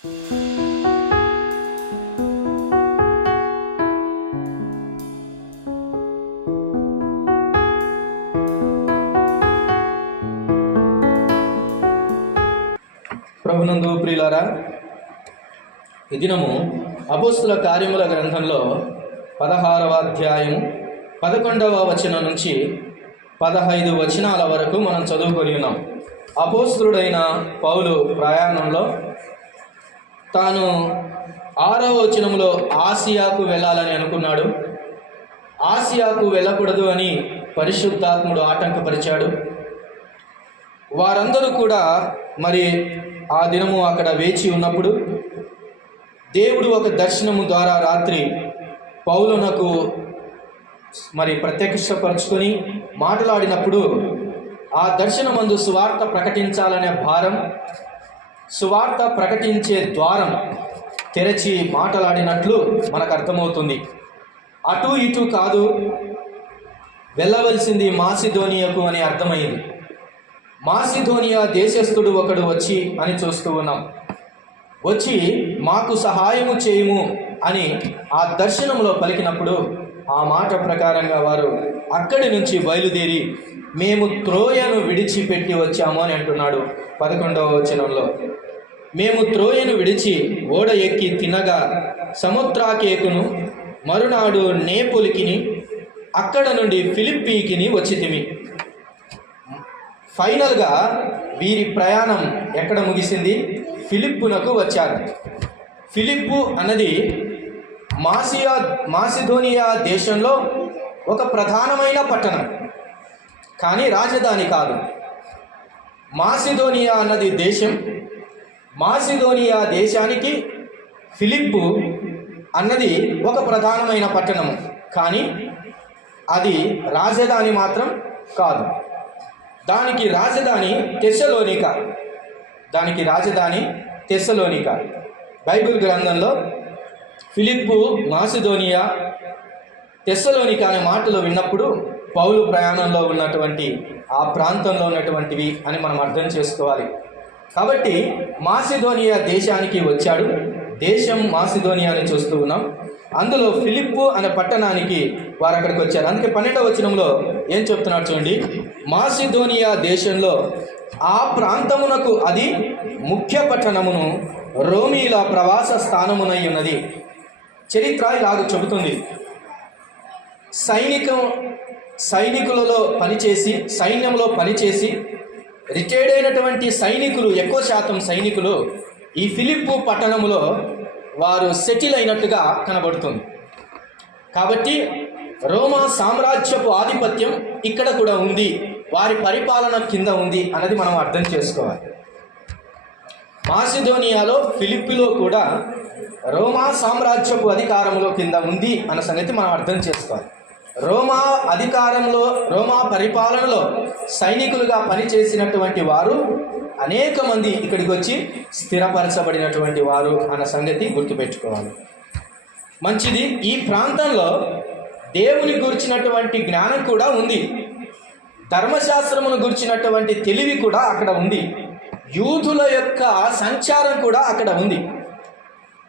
ప్రభునందు ప్రియులారా, ఈ దినము అపోస్తుల కార్యముల గ్రంథంలో 16వ అధ్యాయము 11వ వచనం నుంచి 15 వచనాల వరకు మనం చదువుకొని ఉన్నాం. అపోస్తులుడైన పౌలు ప్రయాణంలో తాను 6వ వచనంలో ఆసియాకు వెళ్ళాలని అనుకున్నాడు. ఆసియాకు వెళ్ళకూడదు అని పరిశుద్ధాత్ముడు ఆటంకపరిచాడు. వారందరూ కూడా మరి ఆ దినము అక్కడ వేచి ఉన్నప్పుడు దేవుడు ఒక దర్శనము ద్వారా రాత్రి పౌలునకు మరి ప్రత్యక్షపరుచుకొని మాట్లాడినప్పుడు ఆ దర్శనమందు సువార్త ప్రకటించాలనే భారం, సువార్త ప్రకటించే ద్వారం తెరచి మాట్లాడినట్లు మనకు అర్థమవుతుంది. అటు ఇటు కాదు, వెళ్ళవలసింది మాసిదోనియాకు అని అర్థమైంది. మాసిదోనియా దేశస్థుడు ఒకడు వచ్చి అని చూస్తూ ఉన్నాం. వచ్చి మాకు సహాయము చేయుము అని ఆ దర్శనంలో పలికినప్పుడు ఆ మాట ప్రకారంగా వారు అక్కడి నుంచి బయలుదేరి మేము త్రోయను విడిచిపెట్టి వచ్చాము అని అంటున్నాడు 11వ వచనంలో. మేము త్రోయను విడిచి ఓడ ఎక్కి తినగా సముద్రాకేకును మరునాడు నేపులికిని అక్కడ నుండి ఫిలిప్పీకిని వచ్చితిమి. ఫైనల్గా వీరి ప్రయాణం ఎక్కడ ముగిసింది? ఫిలిప్పునకు వచ్చారు. ఫిలిప్పు అన్నది మాసిదోనియా దేశంలో ఒక ప్రధానమైన పట్టణం, కానీ రాజధాని కాదు. మాసిదోనియా అన్నది దేశం. మాసిదోనియా దేశానికి ఫిలిప్పు అన్నది ఒక ప్రధానమైన పట్టణము, కానీ అది రాజధాని మాత్రం కాదు. దానికి రాజధాని తెస్సలోనిక. బైబిల్ గ్రంథంలో ఫిలిప్పు, మాసిదోనియా, తెస్సలోనిక అనే మాటలు విన్నప్పుడు పౌలు ప్రయాణంలో ఉన్నటువంటి ఆ ప్రాంతంలో ఉన్నటువంటివి అని మనం అర్థం చేసుకోవాలి. కాబట్టి మాసిదోనియా దేశానికి వచ్చాడు. దేశం మాసిదోనియా అని చూస్తూ ఉన్నాం. అందులో ఫిలిప్పు అనే పట్టణానికి వారు అక్కడికి వచ్చారు. అందుకే 12వ వచనంలో ఏం చెప్తున్నాడు చూడండి. మాసిదోనియా దేశంలో ఆ ప్రాంతమునకు అది ముఖ్య పట్టణమును రోమీల ప్రవాస స్థానమునై ఉన్నది. చరిత్ర ఇలాగ చెబుతుంది. సైనికులలో పనిచేసి, సైన్యంలో పనిచేసి రిటైర్డ్ అయినటువంటి సైనికులు, ఎక్కువ శాతం సైనికులు ఈ ఫిలిప్పు పట్టణములో వారు సెటిల్ అయినట్టుగా కనబడుతుంది. కాబట్టి రోమా సామ్రాజ్యపు ఆధిపత్యం ఇక్కడ కూడా ఉంది, వారి పరిపాలన కింద ఉంది అన్నది మనం అర్థం చేసుకోవాలి. మాసిదోనియాలో, ఫిలిప్పులో కూడా రోమా సామ్రాజ్యపు అధికారంలో కింద ఉంది అన్న సంగతి మనం అర్థం చేసుకోవాలి. రోమా పరిపాలనలో సైనికులుగా పనిచేసినటువంటి వారు అనేక మంది ఇక్కడికి వచ్చి స్థిరపరచబడినటువంటి వారు అన్న సంగతి గుర్తుపెట్టుకోవాలి. మంచిది. ఈ ప్రాంతంలో దేవుని గురించినటువంటి జ్ఞానం కూడా ఉంది, ధర్మశాస్త్రమును గురించినటువంటి తెలివి కూడా అక్కడ ఉంది, యూదుల యొక్క సంచారం కూడా అక్కడ ఉంది.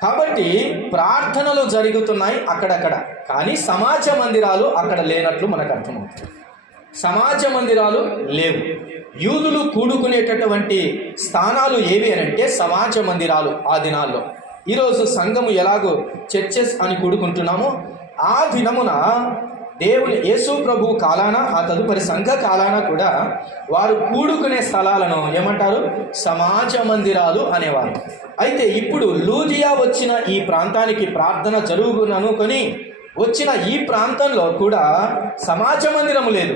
కాబట్టి ప్రార్థనలు జరుగుతున్నాయి అక్కడక్కడ, కానీ సమాజ మందిరాలు అక్కడ లేనట్లు మనకు అర్థమవుతుంది. సమాజ మందిరాలు లేవు. యూదులు కూడుకునేటటువంటి స్థానాలు ఏవి అని అంటే సమాజ మందిరాలు. ఆ దినాల్లో, ఈరోజు సంఘము ఎలాగో చర్చెస్ అని కూడుకుంటున్నామో, ఆ దినమున దేవుని యేసు ప్రభు కాలాన, ఆ తదుపరి సంఘ కాలాన కూడా వారు కూడుకునే స్థలాలను ఏమంటారు? సమాజ మందిరాలు అనేవారు. అయితే ఇప్పుడు లూదియా వచ్చిన ఈ ప్రాంతానికి ప్రార్థన జరుగుననుకొని వచ్చిన ఈ ప్రాంతంలో కూడా సమాజ మందిరము లేదు.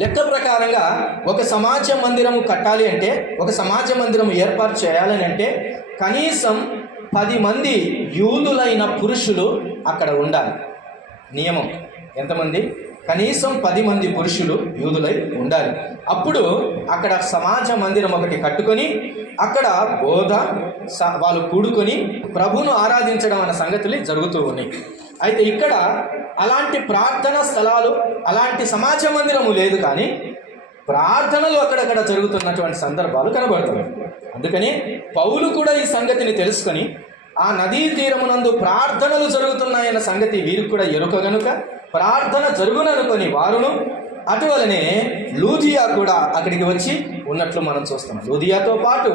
లెక్క ప్రకారంగా ఒక సమాజ మందిరము కట్టాలి అంటే, ఒక సమాజ మందిరం ఏర్పాటు చేయాలని అంటే కనీసం 10 మంది యూదులైన పురుషులు అక్కడ ఉండాలి. నియమం ఎంతమంది? కనీసం 10 మంది పురుషులు యూదులై ఉండాలి. అప్పుడు అక్కడ సమాజ మందిరం ఒకటి కట్టుకొని అక్కడ బోధ, వాళ్ళు కూడుకొని ప్రభువును ఆరాధించడం అన్న సంగతులు జరుగుతూ ఉన్నాయి. అయితే ఇక్కడ అలాంటి ప్రార్థనా స్థలాలు, అలాంటి సమాజ మందిరము లేదు. కానీ ప్రార్థనలు అక్కడక్కడ జరుగుతున్నటువంటి సందర్భాలు కనబడుతున్నాయి. అందుకని పౌలు కూడా ఈ సంగతిని తెలుసుకొని ఆ నదీ తీరమునందు ప్రార్థనలు జరుగుతున్నాయన్న సంగతి వీరికి కూడా ఎరుక గనుక ప్రార్థన జరుగుననుకొని వారును అటువలనే లూదియా కూడా అక్కడికి వచ్చి ఉన్నట్లు మనం చూస్తున్నాం. లూదియాతో పాటు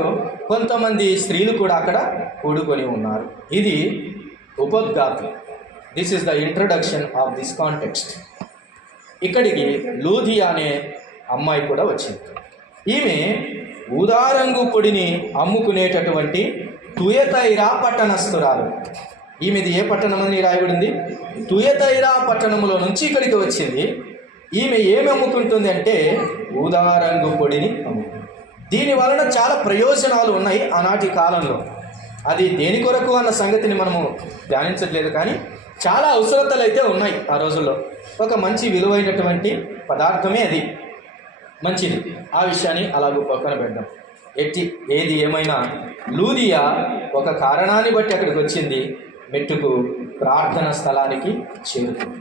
కొంతమంది స్త్రీలు కూడా అక్కడ కూడుకొని ఉన్నారు. ఇది ఉపోద్ఘాతం. This is the introduction of this context. ఇక్కడికి లూదియా అనే అమ్మాయి కూడా వచ్చింది. ఈమె ఊదారంగు పొడిని అమ్ముకునేటటువంటి తుయతైరా పట్టణస్థురాలు. ఈమెది ఏ పట్టణం అని రాయబడింది? తుయతైరా పట్టణంలో నుంచి ఇక్కడికి వచ్చింది. ఈమె ఏమి అమ్ముకుంటుంది అంటే ఊదారంగు పొడిని అమ్ముకుంటుంది. దీని వలన చాలా ప్రయోజనాలు ఉన్నాయి ఆనాటి కాలంలో. అది దేని కొరకు అన్న సంగతిని మనము ధ్యానించట్లేదు, కానీ చాలా అవసరతలు అయితే ఉన్నాయి ఆ రోజుల్లో. ఒక మంచి విలువైనటువంటి పదార్థమే అది, మంచిది. ఆ విషయాన్ని అలాగూ పక్కన పెడదాం. ఏది ఏమైనా లూదియా ఒక కారణాన్ని బట్టి అక్కడికి వచ్చింది, మెట్టుకు ప్రార్థన స్థలానికి చేరుకుంది.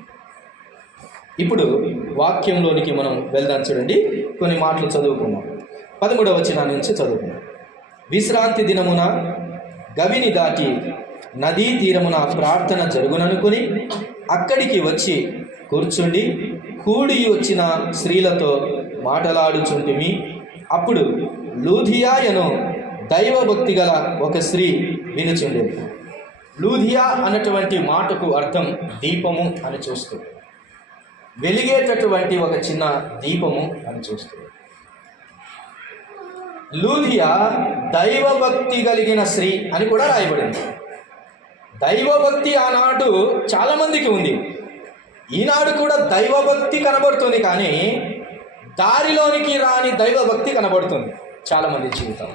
ఇప్పుడు వాక్యంలోనికి మనం వెళ్దాం. చూడండి, కొన్ని మాటలు చదువుకున్నాం. 13వ వచనం నుంచి చదువుకున్నాం. విశ్రాంతి దినమున గవిని దాటి నదీ తీరమున ప్రార్థన జరుగుననుకుని అక్కడికి వచ్చి కూర్చుండి కూడి వచ్చిన స్త్రీలతో మాటలాడుచుంటిమి. అప్పుడు లూదియాయను దైవభక్తి గల ఒక స్త్రీ వినుచుండేది. లూదియా అన్నటువంటి మాటకు అర్థం దీపము అని చూస్తూ, వెలిగేటటువంటి ఒక చిన్న దీపము అని చూస్తూ. లూదియా దైవభక్తి కలిగిన స్త్రీ అని కూడా రాయబడింది. దైవభక్తి ఆనాడు చాలామందికి ఉంది, ఈనాడు కూడా దైవభక్తి కనబడుతుంది, కానీ దారిలోనికి రాని దైవభక్తి కనబడుతుంది చాలామంది జీవితం.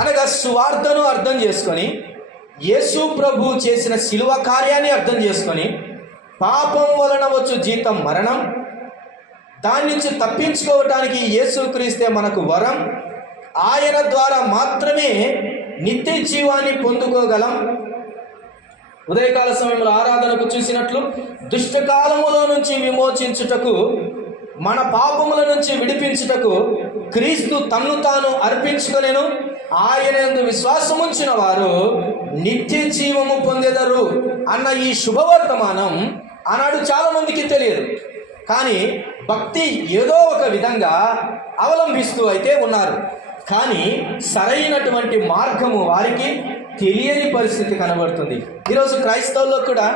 అనగా సువార్తను అర్థం చేసుకొని, యేసు ప్రభు చేసిన శిలువ కార్యాన్ని అర్థం చేసుకొని, పాపం వలన వచ్చు జీతం మరణం, దాని నుంచి తప్పించుకోవటానికి యేసుక్రీస్తే మనకు వరం, ఆయన ద్వారా మాత్రమే నిత్య జీవాన్ని పొందుకోగలం. ఉదయకాల సమయంలో ఆరాధనకు చూసినట్లు దుష్టకాలములో నుంచి విమోచించుటకు, మన పాపముల నుంచి విడిపించుటకు క్రీస్తు తన్ను తాను అర్పించుకొనెను, ఆయన యందు విశ్వాసముంచిన వారు నిత్య జీవము పొందెదరు అన్న ఈ శుభవర్తమానం ఆనాడు చాలా మందికి తెలియదు. కానీ భక్తి ఏదో ఒక విధంగా అవలంబిస్తూ అయితే ఉన్నారు, కానీ సరైనటువంటి మార్గము వారికి తెలియని పరిస్థితి కనబడుతుంది. ఈరోజు క్రైస్తవుల్లో కూడా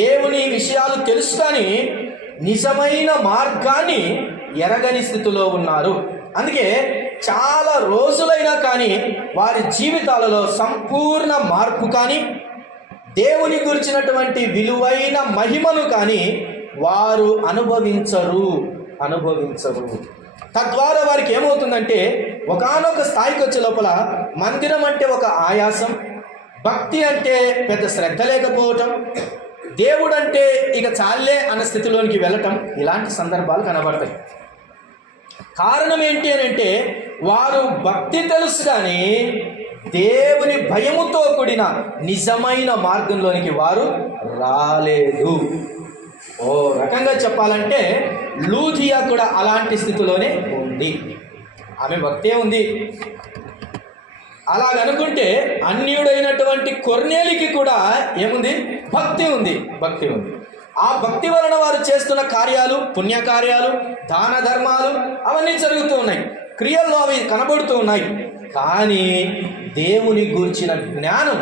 దేవుని విషయాలు తెలుసు, కానీ నిజమైన మార్గాన్ని ఎరగని స్థితిలో ఉన్నారు. అందుకే చాలా రోజులైనా కానీ వారి జీవితాలలో సంపూర్ణ మార్పు కానీ, దేవుని గురించినటువంటి విలువైన మహిమను కానీ వారు అనుభవించరు. తద్వారా వారికి ఏమవుతుందంటే, ఒకానొక స్థాయికి వచ్చే లోపల మందిరం అంటే ఒక ఆయాసం, భక్తి అంటే పెద్ద శ్రద్ధ లేకపోవటం, దేవుడు అంటే ఇక చాలే అన్న స్థితిలోనికి వెళ్ళటం, ఇలాంటి సందర్భాలు కనబడతాయి. కారణం ఏంటి అని అంటే, వారు భక్తి తెలుసు కానీ దేవుని భయముతో కూడిన నిజమైన మార్గంలోనికి వారు రాలేదు. ఓ రకంగా చెప్పాలంటే లూదియా కూడా అలాంటి స్థితిలోనే ఉంది. ఆమె భక్తే ఉంది. అలాగనుకుంటే అన్యుడైనటువంటి కొర్నేలికి కూడా ఏముంది? భక్తి ఉంది. ఆ భక్తి వలన వారు చేస్తున్న కార్యాలు, పుణ్యకార్యాలు, దాన ధర్మాలు అవన్నీ జరుగుతూ ఉన్నాయి, క్రియల్లో అవి కనబడుతూ ఉన్నాయి. కానీ దేవుని గూర్చిన జ్ఞానం,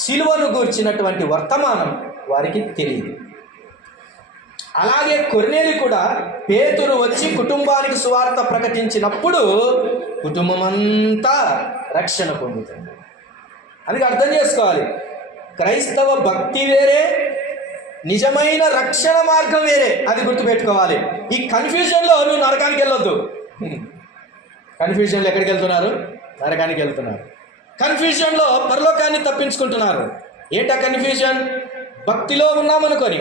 సిలువను గూర్చినటువంటి వర్తమానం వారికి తెలియదు. అలాగే కొర్నేలి కూడా పేతురు వచ్చి కుటుంబానికి సువార్త ప్రకటించినప్పుడు కుటుంబం అంతా రక్షణ పొందుతుంది. అందుకే అర్థం చేసుకోవాలి, క్రైస్తవ భక్తి వేరే, నిజమైన రక్షణ మార్గం వేరే. అది గుర్తుపెట్టుకోవాలి. ఈ కన్ఫ్యూజన్లో నువ్వు నరకానికి వెళ్ళొద్దు. కన్ఫ్యూజన్లో ఎక్కడికి వెళ్తున్నారు? నరకానికి వెళ్తున్నారు. కన్ఫ్యూజన్లో పరలోకాన్ని తప్పించుకుంటున్నారు. ఏంటా కన్ఫ్యూజన్? భక్తిలో ఉన్నామనుకొని,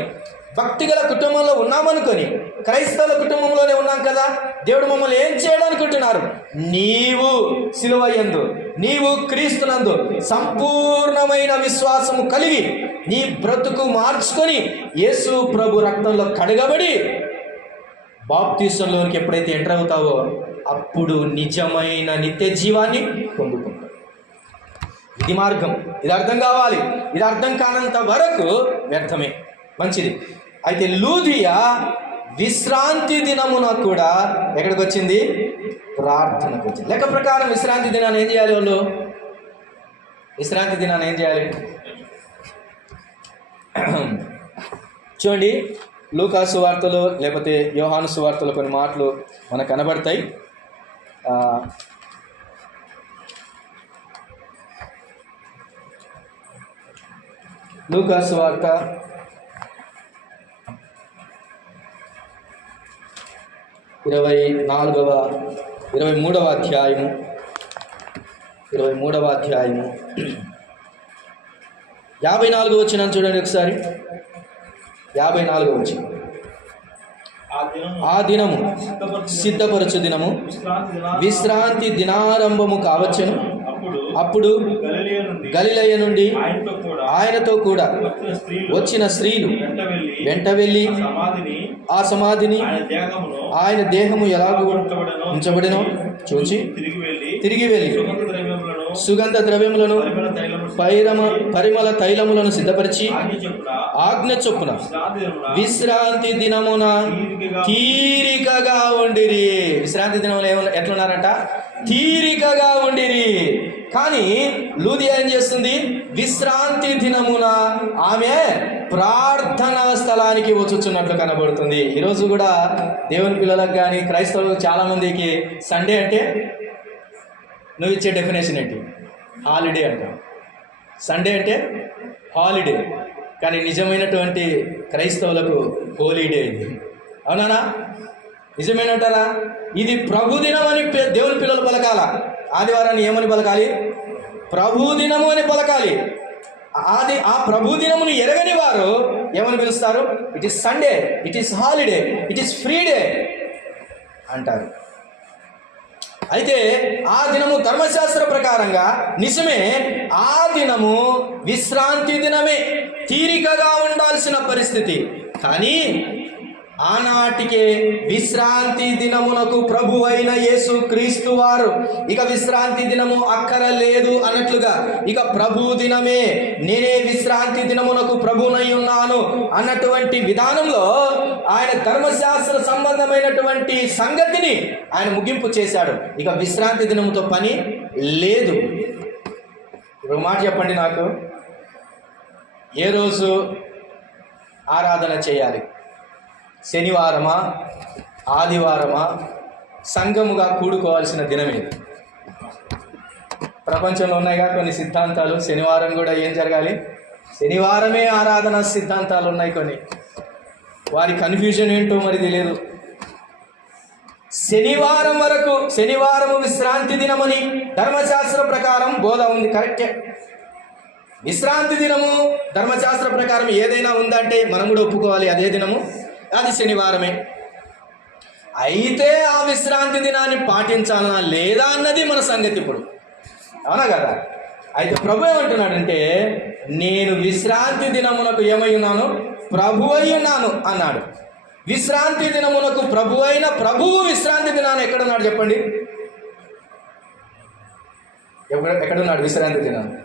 భక్తి గల కుటుంబంలో ఉన్నామనుకొని, క్రైస్తవుల కుటుంబంలోనే ఉన్నాం కదా, దేవుడు మమ్మల్ని ఏం చేయడానుకుంటున్నారు? నీవు సిలువయందు, నీవు క్రీస్తునందు సంపూర్ణమైన విశ్వాసము కలిగి నీ బ్రతుకు మార్చుకొని యేసు ప్రభు రక్తంలో కడగబడి బాప్తిసంలోనికి ఎప్పుడైతే ఎంటర్ అవుతావో అప్పుడు నిజమైన నిత్య జీవాన్ని పొందుకుంటావు. ఇది మార్గం. ఇది అర్థం కావాలి. ఇది అర్థం కానంత వరకు వ్యర్థమే. మంచిది. అయితే లూదియా విశ్రాంతి దినమున కూడా ఎక్కడికి వచ్చింది? ప్రార్థనకు వచ్చింది. లెక్క ప్రకారం విశ్రాంతి దినాన్ని ఏం చేయాలి? వాళ్ళు విశ్రాంతి దినాన్ని ఏం చేయాలి? చూడండి, లూకా సువార్తలు లేకపోతే యోహాను సువార్తలు కొన్ని మాటలు మనకు కనబడతాయి. లూకా సువార్త 23వ అధ్యాయము 54 వచ్చిన చూడండి ఒకసారి. 54 వచ్చి ఆ దినము సిద్ధపరచు దినము విశ్రాంతి దినారంభము కావచ్చును. అప్పుడు గలిలయ నుండి ఆయనతో కూడా వచ్చిన స్త్రీలు వెంట వెళ్ళి ఆ సమాధిని ఆయన దేహము ఎలాగూ ఉంచబడినో చూచి తిరిగి వెళ్ళి సుగంధ ద్రవ్యములను పరిమళ తైలములను సిద్ధపరిచి ఆజ్ఞ చొప్పున విశ్రాంతి దినమున తీరికగా ఉండిరి. విశ్రాంతి దినమున ఎట్లున్నారంట? తీరికగా ఉండిరి. కానీ లూదియా ఏం చేస్తుంది? విశ్రాంతి దినమున ఆమె ప్రార్థనా స్థలానికి వచ్చుచున్నట్లు కనబడుతుంది. ఈరోజు కూడా దేవుని పిల్లలకు కానీ క్రైస్తవులకు చాలామందికి సండే అంటే నువ్వు ఇచ్చే డెఫినేషన్ ఏంటి? హాలిడే అంటావు. సండే అంటే హాలిడే, కానీ నిజమైనటువంటి క్రైస్తవులకు హోలీడే ఇది. అవునా? నిజమేనంటారా? ఇది ప్రభుదినం అని దేవుని పిల్లలు పలకాల. ఆదివారాన్ని ఏమని పలకాలి? ప్రభుదినము అని పలకాలి. ఆ ప్రభుదినమును ఎరగని వారు ఏమని పిలుస్తారు? It is Sunday, it is holiday, it is free day అంటారు. అయితే ఆ దినము ధర్మశాస్త్ర ప్రకారంగా నిజమే, ఆ దినము విశ్రాంతి దినమే, తీరికగా ఉండాల్సిన పరిస్థితి. కానీ ఆనాటికే విశ్రాంతి దినమునకు ప్రభు అయిన యేసు క్రీస్తు వారు ఇక విశ్రాంతి దినము అక్కరలేదు అన్నట్లుగా ఇక ప్రభు దినమే, నేనే విశ్రాంతి దినమునకు ప్రభునై ఉన్నాను అన్నటువంటి విధానంలో ఆయన ధర్మశాస్త్ర సంబంధమైనటువంటి సంగతిని ఆయన ముగింపు చేశాడు. ఇక విశ్రాంతి దినముతో పని లేదు. ఒక మాట చెప్పండి నాకు, ఏ రోజు ఆరాధన చేయాలి? శనివారమా, ఆదివారమా? సంఘముగా కూడుకోవాల్సిన దినమే. ప్రపంచంలో ఉన్నాయిగా కొన్ని సిద్ధాంతాలు. శనివారం కూడా ఏం జరగాలి? శనివారమే ఆరాధన సిద్ధాంతాలు ఉన్నాయి కొన్ని. వారి కన్ఫ్యూజన్ ఏంటో మరి తెలియదు. శనివారం వరకు, శనివారము విశ్రాంతి దినమని ధర్మశాస్త్ర ప్రకారం బోధ ఉంది, కరెక్టే. విశ్రాంతి దినము ధర్మశాస్త్ర ప్రకారం ఏదైనా ఉందంటే మనం కూడా ఒప్పుకోవాలి, అదే దినము, అది శనివారమే. అయితే ఆ విశ్రాంతి దినాన్ని పాటించాలనా లేదా అన్నది మన సంగతి ఇప్పుడు. అవునా కదా? అయితే ప్రభు ఏమంటున్నాడంటే, నేను విశ్రాంతి దినమునకు ఏమై ఉన్నాను? ప్రభు అయి ఉన్నాను అన్నాడు. విశ్రాంతి దినమునకు ప్రభు అయిన ప్రభువు విశ్రాంతి దినాన్ని ఎక్కడున్నాడు చెప్పండి? ఎక్కడున్నాడు విశ్రాంతి దినాన్ని?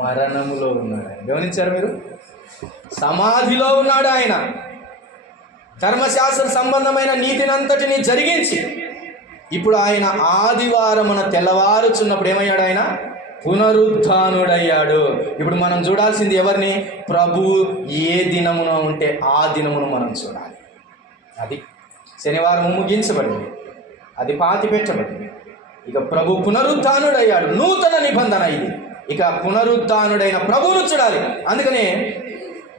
మరణములో ఉన్నాడు. గమనించారు మీరు? సమాధిలో ఉన్నాడు ఆయన. ధర్మశాస్త్ర సంబంధమైన నీతినంతటిని జరిగించి ఇప్పుడు ఆయన ఆదివారమున తెల్లవారుచున్నప్పుడు ఏమయ్యాడు? ఆయన పునరుద్ధానుడయ్యాడు. ఇప్పుడు మనం చూడాల్సింది ఎవరిని? ప్రభు ఏ దినమున ఉంటే ఆ దినమును మనం చూడాలి. అది శనివారం ముగించబడింది, అది పాతి పెట్టబడింది. ఇక ప్రభు పునరుద్ధానుడయ్యాడు. నూతన నిబంధన ఇది. ఇక పునరుద్ధానుడైన ప్రభువును చూడాలి. అందుకనే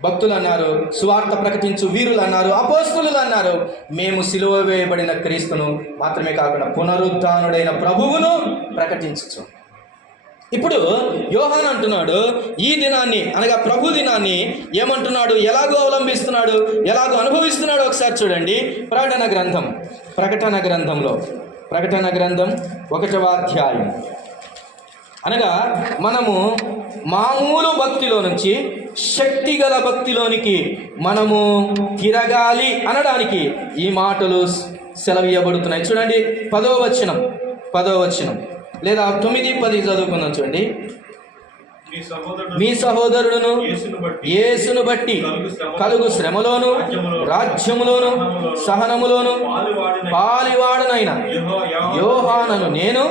భక్తులు అన్నారు, సువార్త ప్రకటించు వీరులు అన్నారు, అపోస్తలులు అన్నారు, మేము సిలువ వేయబడిన క్రీస్తును మాత్రమే కాకుండా పునరుద్ధానుడైన ప్రభువును ప్రకటించచ్చు. ఇప్పుడు యోహాను అంటున్నాడు, ఈ దినాన్ని అనగా ప్రభు దినాన్ని ఏమంటున్నాడు? ఎలాగో అవలంబిస్తున్నాడు, ఎలాగో అనుభవిస్తున్నాడు ఒకసారి చూడండి. ప్రకటన గ్రంథం 1వ అధ్యాయం అనగా మనము మామూలు భక్తిలో నుంచి శక్తిగల భక్తిలోనికి మనము తిరగాలి అనడానికి ఈ మాటలు సెలవీయబడుతున్నాయి. చూడండి 10వ వచనం లేదా 9-10 చదువుకుందాం. చూడండి, మీ సహోదరుడును యేసును బట్టి కలుగు శ్రమలోను రాజ్యములోను సహనములోను పాలివాడనైన యోహానను నేను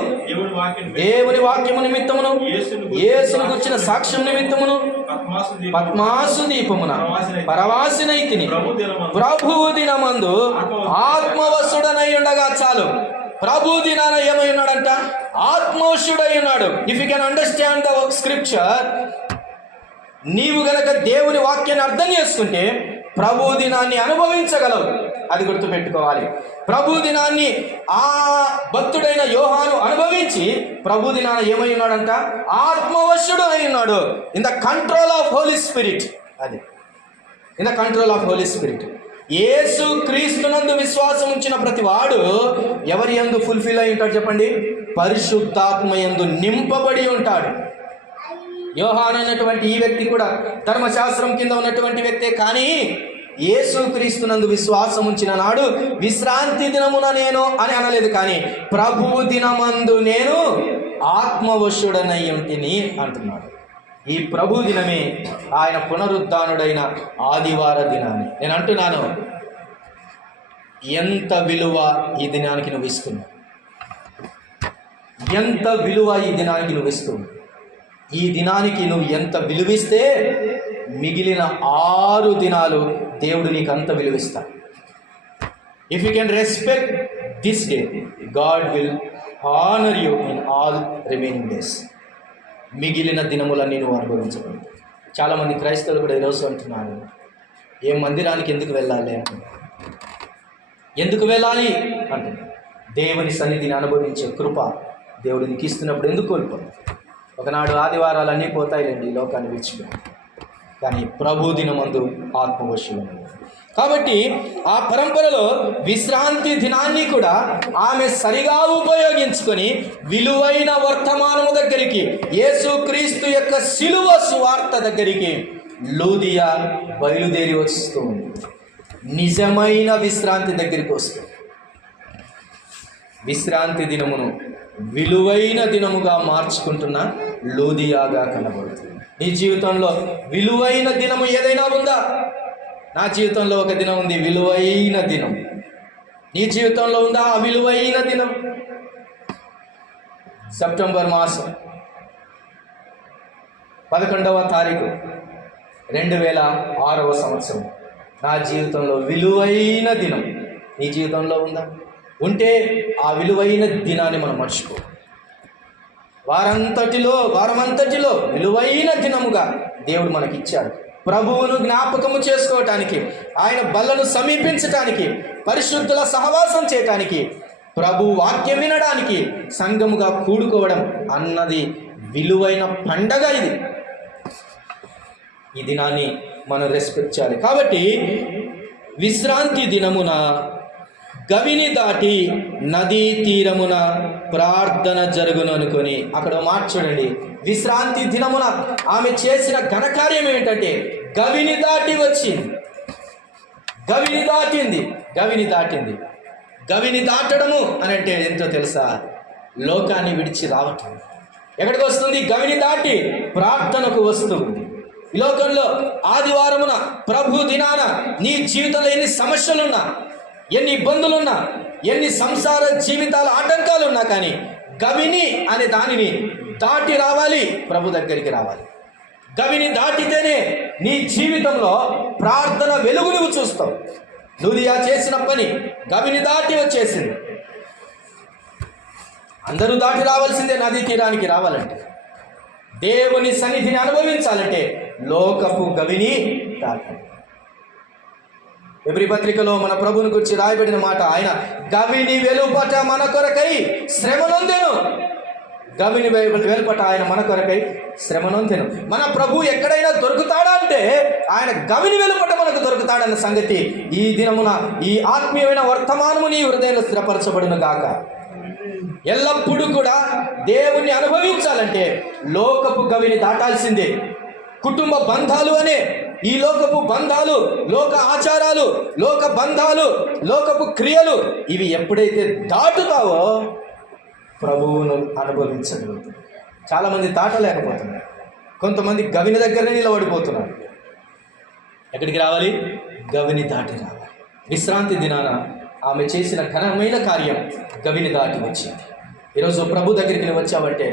దేవుని వాక్యము నిమిత్తమును యేసును గుర్చిన సాక్ష్యం నిమిత్తమును పద్మాసు దీపమున పరవాసినైతిని. ప్రభువు దినమందు ఆత్మవశుడనై ఉండగా చాలు. ప్రభు దినాన ఏమై ఉన్నాడంట? ఆత్మవశుడై ఉన్నాడు. If you can understand the scripture, నీవు గనక దేవుని వాక్యాన్ని అర్థం చేసుకుంటే ప్రభు దినాన్ని అనుభవించగలవు. అది గుర్తుపెట్టుకోవాలి. ప్రభు దినాన్ని ఆ భక్తుడైన యోహాను అనుభవించి ప్రభు దినాన ఏమై ఉన్నాడంట? ఆత్మవశుడు అయి ఉన్నాడు. In the control of holy spirit. అది in the control of holy spirit. Yesu క్రీస్తునందు విశ్వాసం ఉంచిన ప్రతి వాడు ఎవరి యందు ఫుల్ఫిల్ అయి ఉంటాడు చెప్పండి? పరిశుద్ధాత్మ యందు నింపబడి ఉంటాడు. యోహాను అనేటువంటి ఈ వ్యక్తి కూడా ధర్మశాస్త్రం కింద ఉన్నటువంటి వ్యక్తే, కానీ యేసు క్రీస్తునందు విశ్వాసం ఉంచిన నాడు విశ్రాంతి దినమున నేను అని అనలేదు, కానీ ప్రభువు దినమందు నేను ఆత్మవశుడనై ఉంటిని అంటున్నాడు. ఈ ప్రభు దినమే ఆయన పునరుద్ధానుడైన ఆదివార దినాన్ని. నేను అంటున్నాను, ఎంత విలువ ఈ దినానికి నువ్వు ఇస్తున్నావు? ఎంత విలువ ఈ దినానికి నువ్వు ఇస్తున్నావు? ఈ దినానికి నువ్వు ఎంత విలువిస్తే మిగిలిన 6 దినాలు దేవుడు నీకు అంత విలువిస్తాడు. If you can respect this day, God will honour you in all remaining days. మిగిలిన దినములన్నీ నువ్వు అనుభవించగలవు. చాలామంది క్రైస్తవులు కూడా ఈరోజు అంటున్నారు, ఏ మందిరానికి ఎందుకు వెళ్ళాలి అంటున్నారు. ఎందుకు వెళ్ళాలి అంటున్నారు. దేవుని సన్నిధిని అనుభవించే కృప దేవుడు నీకు ఇస్తున్నప్పుడు ఎందుకు కోల్పోతావు? ఒకనాడు ఆదివారాలన్నీ పోతాయిలేండి ఈ లోకాన్ని విడిచిపెట్టి, కానీ ప్రభు దినమందు ఆత్మవశులు. కాబట్టి ఆ పరంపరలో విశ్రాంతి దినాన్ని కూడా ఆమె సరిగా ఉపయోగించుకొని విలువైన వర్తమానము దగ్గరికి, యేసుక్రీస్తు యొక్క శిలువ సువార్త దగ్గరికి లూదియా బయలుదేరి వస్తుంది. నిజమైన విశ్రాంతి దగ్గరికి వస్తుంది. విశ్రాంతి దినమును విలువైన దినముగా మార్చుకుంటున్న లూదియాగా కనబడుతుంది. నీ జీవితంలో విలువైన దినము ఏదైనా ఉందా? నా జీవితంలో ఒక దినం ఉంది, విలువైన దినం. నీ జీవితంలో ఉందా ఆ విలువైన దినం? సెప్టెంబర్ మాసం 11వ తారీఖు 2006వ సంవత్సరం నా జీవితంలో విలువైన దినం. నీ జీవితంలో ఉందా? ఉంటే ఆ విలువైన దినాన్ని మనం మర్చిపో. వారమంతటిలో విలువైన దినముగా దేవుడు మనకిచ్చాడు. ప్రభువును జ్ఞాపకము చేసుకోవటానికి, ఆయన బల్లను సమీపించటానికి, పరిశుద్ధుల సహవాసం చేయటానికి, ప్రభు వాక్యం వినడానికి, సంఘముగా కూడుకోవడం అన్నది విలువైన పండగ. ఇది ఈ దినాన్ని మనం రెస్పెక్ట్ చేయాలి. కాబట్టి విశ్రాంతి దినమున గవిని దాటి నదీ తీరమున ప్రార్థన జరుగును అనుకొని, అక్కడ మాట చూడండి. విశ్రాంతి దినమున ఆమె చేసిన ఘనకార్యం ఏంటంటే గవిని దాటి వచ్చింది. గవిని దాటింది. గవిని దాటడము అని అంటే ఎంతో తెలుసా? లోకాన్ని విడిచి రావటం. ఎక్కడికి వస్తుంది? గవిని దాటి ప్రార్థనకు వస్తుంది. ఈ లోకంలో ఆదివారమున ప్రభు దినాన నీ జీవితంలో ఎన్ని సమస్యలున్నా, ఎన్ని ఇబ్బందులున్నా, ఎన్ని సంసార జీవితాల ఆటంకాలు ఉన్నా, కానీ గవిని అనే దానిని దాటి రావాలి, ప్రభు దగ్గరికి రావాలి. గవిని దాటితేనే నీ జీవితంలో ప్రార్థన వెలుగు నువ్వు చూస్తావు. లూదియా చేసిన పని గవిని దాటి వచ్చేసింది. అందరూ దాటి రావాల్సిందే నదీ తీరానికి రావాలంటే, దేవుని సన్నిధిని అనుభవించాలంటే లోకపు గవిని దాటాలి. ఎబ్రీ పత్రికలో మన ప్రభుని గురించి రాయబడిన మాట, ఆయన గవిని వెలుపట మన కొరకై శ్రమనొందెను. గవిని వెలుపట ఆయన మన కొరకై శ్రమనొందెను. మన ప్రభు ఎక్కడైనా దొరుకుతాడా అంటే ఆయన గవిని వెలుపట మనకు దొరుకుతాడన్న సంగతి ఈ దినమున ఈ ఆత్మీయమైన వర్తమానము నీ హృదయంలో స్థిరపరచబడును గాక. ఎల్లప్పుడూ కూడా దేవుణ్ణి అనుభవించాలంటే లోకపు గవిని దాటాల్సిందే. కుటుంబ బంధాలు అనే ఈ లోకపు బంధాలు, లోక ఆచారాలు, లోక బంధాలు, లోకపు క్రియలు, ఇవి ఎప్పుడైతే దాటుతావో ప్రభువును అనుభవించగలుగుతావు. చాలామంది దాటలేకపోతున్నారు. కొంతమంది గవిని దగ్గరనే నిలబడిపోతున్నారు. ఎక్కడికి రావాలి? గవిని దాటి రావాలి. విశ్రాంతి దినాన ఆమె చేసిన ఘనమైన కార్యం గవిని దాటి వచ్చింది. ఈరోజు ప్రభు దగ్గరికి నువ్వు వచ్చావంటే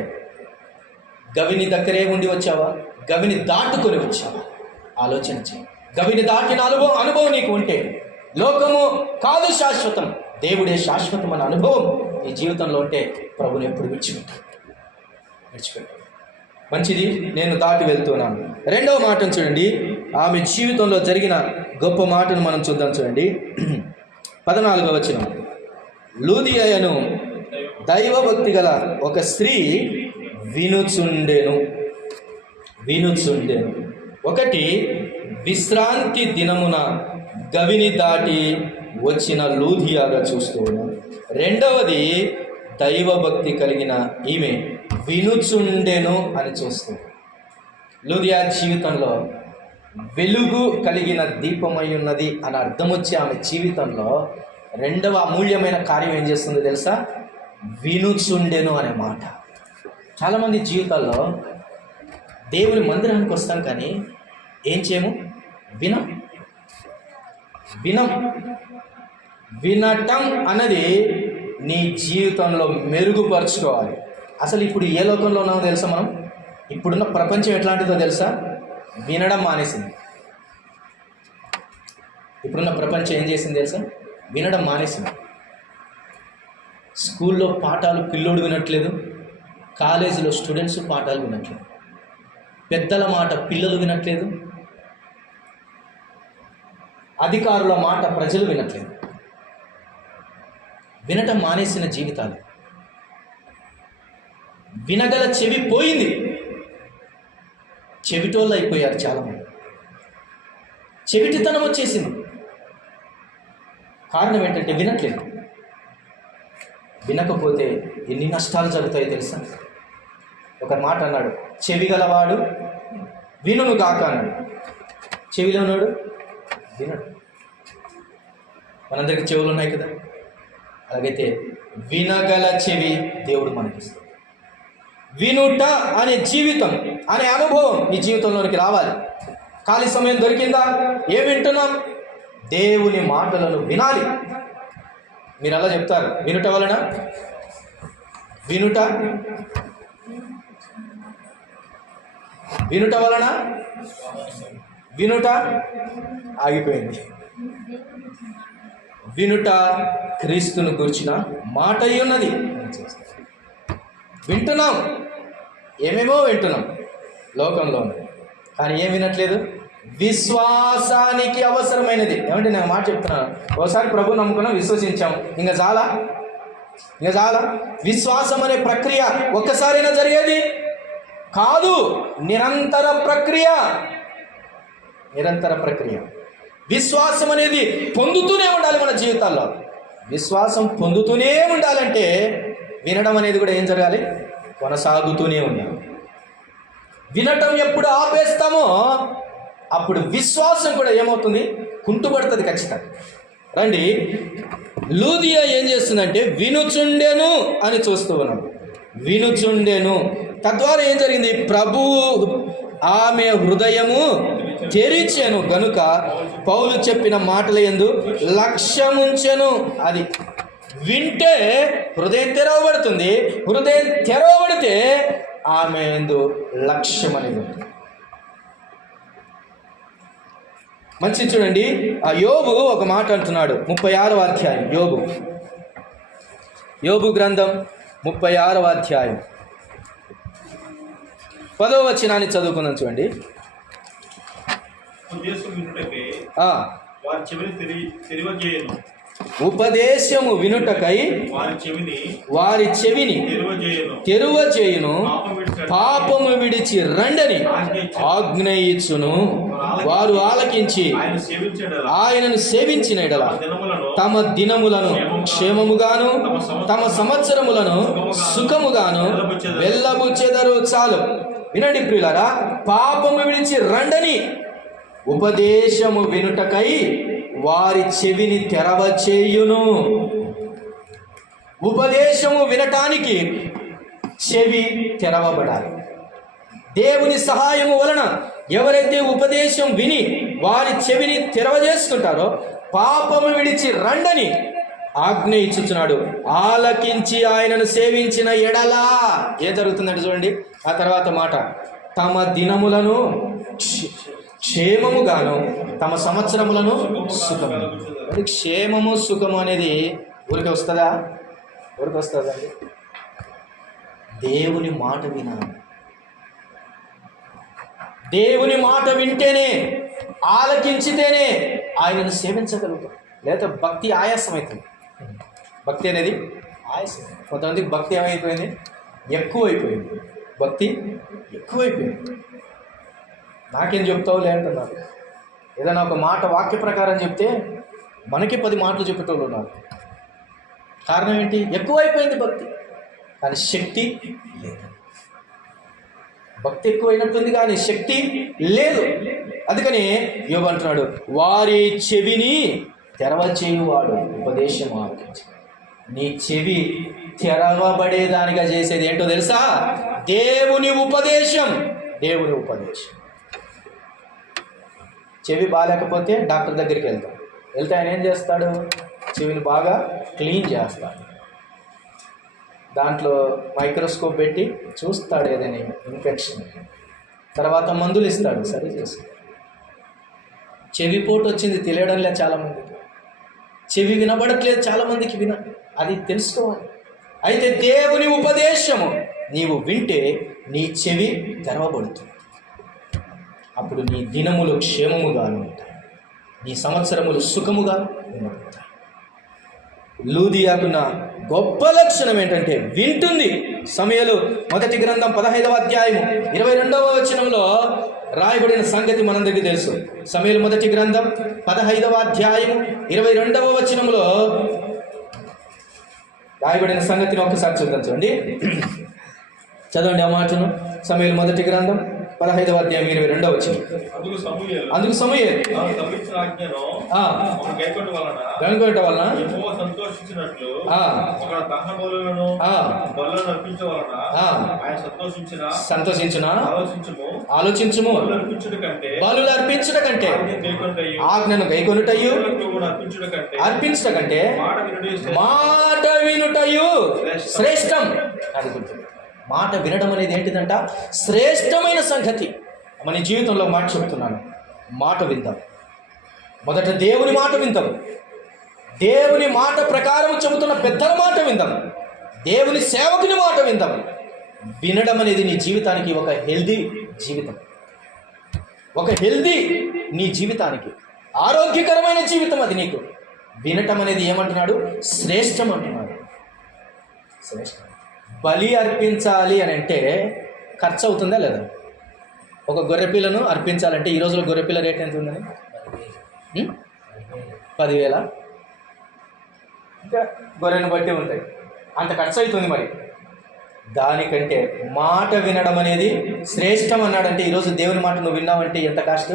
గవిని దగ్గరే ఉండి వచ్చావా? గవిని దాటుకొని వచ్చావా? ఆలోచన చేయి. గవిని దాటిన అనుభవం నీకు ఉంటే లోకము కాదు శాశ్వతం, దేవుడే శాశ్వతం అనే అనుభవం ఈ జీవితంలో ఉంటే ప్రభుని ఎప్పుడు విడిచిపెట్టాడు. మంచిది, నేను దాటి వెళ్తున్నాను. రెండవ మాటను చూడండి. ఆమె జీవితంలో జరిగిన గొప్ప మాటను మనం చూద్దాం. చూడండి 14వ వచనం. లూదియను దైవభక్తి గల ఒక స్త్రీ వినుచుండెను. ఒకటి, విశ్రాంతి దినమున గవిని దాటి వచ్చిన లూదియాగా చూస్తూ ఉన్నాం. రెండవది, దైవభక్తి కలిగిన ఈమె వినుచుండెను అని చూస్తూ. లూదియా జీవితంలో వెలుగు కలిగిన దీపమై ఉన్నది అని అర్థం వచ్చి ఆమె జీవితంలో రెండవ అమూల్యమైన కార్యం ఏం చేస్తుందో తెలుసా? వినుచుండెను అనే మాట. చాలామంది జీవితాల్లో దేవుని మందిరానికి వస్తాం కానీ ఏం చేయము? వినటం అన్నది నీ జీవితంలో మెరుగుపరుచుకోవాలి. అసలు ఇప్పుడు ఏ లోకంలో ఉన్నామో తెలుసా? మనం ఇప్పుడున్న ప్రపంచం ఎట్లాంటిదో తెలుసా? వినడం మానేసింది. ఇప్పుడున్న ప్రపంచం ఏం చేసింది తెలుసా? వినడం మానేసింది. స్కూల్లో పాఠాలు పిల్లోడు వినట్లేదు, కాలేజీలో స్టూడెంట్స్ పాఠాలు వినట్లేదు, పెద్దల మాట పిల్లలు వినట్లేదు, అధికారుల మాట ప్రజలు వినట్లేదు. వినటం మానేసిన జీవితాలు. వినగల చెవి పోయింది. చెవిటోళ్ళు అయిపోయారు చాలామంది. చెవిటితనం వచ్చేసింది. కారణం ఏంటంటే వినట్లేదు. వినకపోతే ఎన్ని నష్టాలు జరుగుతాయో తెలుసా? ఒక మాట అన్నాడు, చెవి గలవాడు వినును గాక అన్నాడు. చెవిలో ఉన్నాడు వినడు. మనందరికీ చెవులు ఉన్నాయి కదా. అలాగైతే వినగల చెవి దేవుడు మనకిస్తాడు. వినుట అనే జీవితం అనే అనుభవం నీ జీవితంలోనికి రావాలి. ఖాళీ సమయం దొరికిందా? ఏం వింటున్నాం? దేవుని మాటలను వినాలి. మీరు అలా చెప్తారు, వినుట వలన వినుట ఆగిపోయింది. వినుట క్రీస్తును గురించిన మాట అయి ఉన్నది. వింటున్నాం, ఏమేమో వింటున్నాం లోకంలో, కానీ ఏం వినట్లేదు. విశ్వాసానికి అవసరమైనది ఏమంటే నేను మాట చెప్తున్నాను. ఒకసారి ప్రభు నమ్ముకున్నాం, విశ్వసించాం, ఇంకా చాలా. విశ్వాసం అనే ప్రక్రియ ఒక్కసారైనా జరిగేది కాదు. నిరంతర ప్రక్రియ. విశ్వాసం అనేది పొందుతూనే ఉండాలి మన జీవితాల్లో. విశ్వాసం పొందుతూనే ఉండాలంటే వినడం అనేది కూడా ఏం జరగాలి? కొనసాగుతూనే ఉండాలి. వినటం ఎప్పుడు ఆపేస్తామో అప్పుడు విశ్వాసం కూడా ఏమవుతుంది? కుంటుపడుతుంది ఖచ్చితంగా. రండి, లూదియా ఏం చేస్తుందంటే వినుచుండెను అని చూస్తూ ఉన్నాం. వినుచుండెను, తద్వారా ఏం జరిగింది? ప్రభువు ఆమె హృదయము తెరిచెను గనుక పౌలు చెప్పిన మాటల యందు లక్ష్యముంచెను. అది వింటే హృదయం తెరవబడుతుంది. హృదయం తెరవబడితే ఆమె యందు లక్ష్యం అనేది ఉంటుంది. మంచి చూడండి, ఆ యోబు ఒక మాట అంటున్నాడు. 36వ అధ్యాయం యోబు గ్రంథం 36వ అధ్యాయం 10వ వచనాన్ని చదువుకుందాం. చూడండి. ఉపదేశము వినుటకై వారి చెవిని తెరువజేయును, పాపము విడిచి రండని ఆజ్ఞయించును. వారు ఆలకించి ఆయనను సేవించిన ఎడల తమ దినములను క్షేమముగాను తమ సంవత్సరములను సుఖముగాను వెళ్ళబుచ్చెదరు. చాలు వినండి ప్రియులారా, పాపము విడిచి రండని ఉపదేశము వినుటకై వారి చెవిని తెరవచేయును. ఉపదేశము వినటానికి చెవి తెరవబడాలి. దేవుని సహాయము వలన ఎవరైతే ఉపదేశం విని వారి చెవిని తెరవజేసుకుంటారో పాపము విడిచి రండని ఆజ్ఞ ఇచ్చుచున్నాడు. ఆలకించి ఆయనను సేవించిన ఎడలా ఏం జరుగుతుందంటే చూడండి ఆ తర్వాత మాట, తమ దినములను క్షేమముగాను తమ సంవత్సరములను సుఖము. క్షేమము సుఖము అనేది ఊరికి వస్తుందా? ఊరికి వస్తుందండి. దేవుని మాట వినాలి. దేవుని మాట వింటేనే, ఆలకించితేనే ఆయనను సేవించగలుగుతాం. లేదా భక్తి ఆయాసం అవుతుంది. భక్తి అనేది ఆయాసం. కొంతమందికి భక్తి ఏమైపోయింది? ఎక్కువైపోయింది. భక్తి ఎక్కువైపోయింది. నాకేం చెప్తావు లేదంటున్నారు. ఏదైనా ఒక మాట వాక్య ప్రకారం చెప్తే మనకి 10 మాటలు చెప్పేటోళ్ళు ఉన్నారు. కారణం ఏంటి? ఎక్కువైపోయింది భక్తి, కానీ శక్తి లేదు. భక్తి ఎక్కువైనట్టుంది కానీ శక్తి లేదు. అందుకని యోబు అంటున్నాడు, వారి చెవిని తెరవచేయువాడు ఉపదేశం ఆలకించి. నీ చెవి తెరవబడేదానిగా చేసేది ఏంటో తెలుసా? దేవుని ఉపదేశం. దేవుని ఉపదేశం. చెవి బాగాలేకపోతే డాక్టర్ దగ్గరికి వెళ్తే ఆయన ఏం చేస్తాడు? చెవిని బాగా క్లీన్ చేస్తాడు. దాంట్లో మైక్రోస్కోప్ పెట్టి చూస్తాడు ఏదైనా ఇన్ఫెక్షన్, తర్వాత మందులు ఇస్తాడు, సరి చేస్తాడు. చెవి పోటు వచ్చింది తెలియడం లేదు చాలామందికి. చెవి వినబడట్లేదు చాలామందికి. అది తెలుసుకోవాలి. అయితే దేవుని ఉపదేశము నీవు వింటే నీ చెవి తెరవబడుతుంది. అప్పుడు నీ దినములు క్షేమముగాను ఉంటాయి, నీ సంవత్సరములు సుఖముగా ఉండబడతాయి. లూదియాకున్న గొప్ప లక్షణం ఏంటంటే వింటుంది. సమూయేలు మొదటి గ్రంథం 15వ అధ్యాయము 22వ వచనంలో రాయబడిన సంగతి మనందరికీ తెలుసు. సమూయేలు మొదటి గ్రంథం 15వ అధ్యాయము 22వ వచనంలో రాయబడిన సంగతిని ఒక్కసారి చూద్దాం. చూడండి, చదవండి ఆ మాటను. సమూయేలు మొదటి గ్రంథం 15వ అధ్యాయం 22వ వచనం. అందుకు సమూయేలు గనుకొనుట వలన సంతోషించిన ఆలోచించుము. బలులు అర్పించుట కంటే ఆజ్ఞను గైకొనుటయు అర్పించుట కంటే మాట వినుటయు శ్రేష్టం. అనుకుంటుంది. మాట వినడం అనేది ఏంటిదంట? శ్రేష్టమైన సంగతి. మన జీవితంలో మాట చెప్తున్నాను. మాట విందాం. మొదట దేవుని మాట విందాం. దేవుని మాట ప్రకారం చెబుతున్న పెద్దల మాట విందాం. దేవుని సేవకుని మాట విందాం. వినడం అనేది నీ జీవితానికి ఒక హెల్దీ జీవితం, ఒక హెల్దీ నీ జీవితానికి ఆరోగ్యకరమైన జీవితం. అది నీకు వినటం అనేది ఏమంటున్నాడు? శ్రేష్టం అంటున్నాడు. శ్రేష్టం. బలి అర్పించాలి అని అంటే ఖర్చు అవుతుందా లేదా? ఒక గొర్రెపిల్లను అర్పించాలంటే ఈ రోజులో గొర్రెపిల్ల రేట్ ఎంత ఉందని? 10,000. ఇంకా గొర్రెను బట్టి ఉంటాయి, అంత ఖర్చు అవుతుంది. మరి దానికంటే మాట వినడం అనేది శ్రేష్టం అన్నాడంటే ఈరోజు దేవుని మాట నువ్వు విన్నావంటే ఎంత కాస్ట్?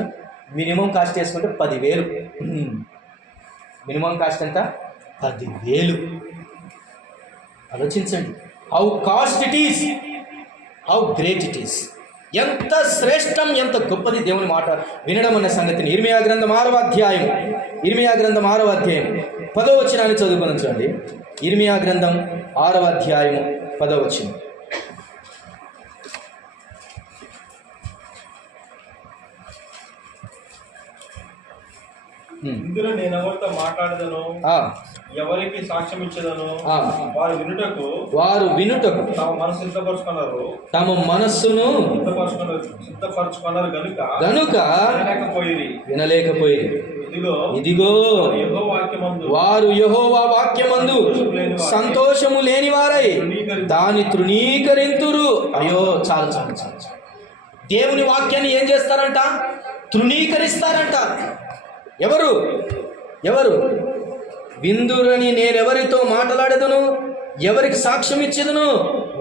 మినిమం కాస్ట్ వేసుకుంటే 10,000. మినిమం కాస్ట్ ఎంత? 10,000. ఆలోచించండి. How cost it is, how great it is. ఎంత శ్రేష్టం, ఎంత గొప్పది దేవుని మాట వినడం అన్న సంగతిని ఇర్మియా గ్రంథం 6వ అధ్యాయం 10వ వచనాన్ని చదువుకొని చూడండి. ఇర్మియా గ్రంథం 6వ అధ్యాయం 10వ వచనం. ఇందులో నేను ఎవరితో మాట్లాడదను, ఎవరికి సాక్ష్యం ఇచ్చేదను, వారు వినుటకు తమ మనసు సిద్ధపరచుకున్నారు, తమ మనస్సును సిద్ధపరచుకున్నారు గనుక వినలేకపోయి. ఇదిగో వారు యెహోవా వాక్యమందు సంతోషము లేని వారై దాని తృణీకరింతురు. అయ్యో చాలు చాలు చాలు చాలు. దేవుని వాక్యాన్ని ఏం చేస్తారంట? తృణీకరిస్తారంట. ఎవరు ఎవరు? విందురని నేనెవరితో మాట్లాడదును, ఎవరికి సాక్ష్యం ఇచ్చేదను?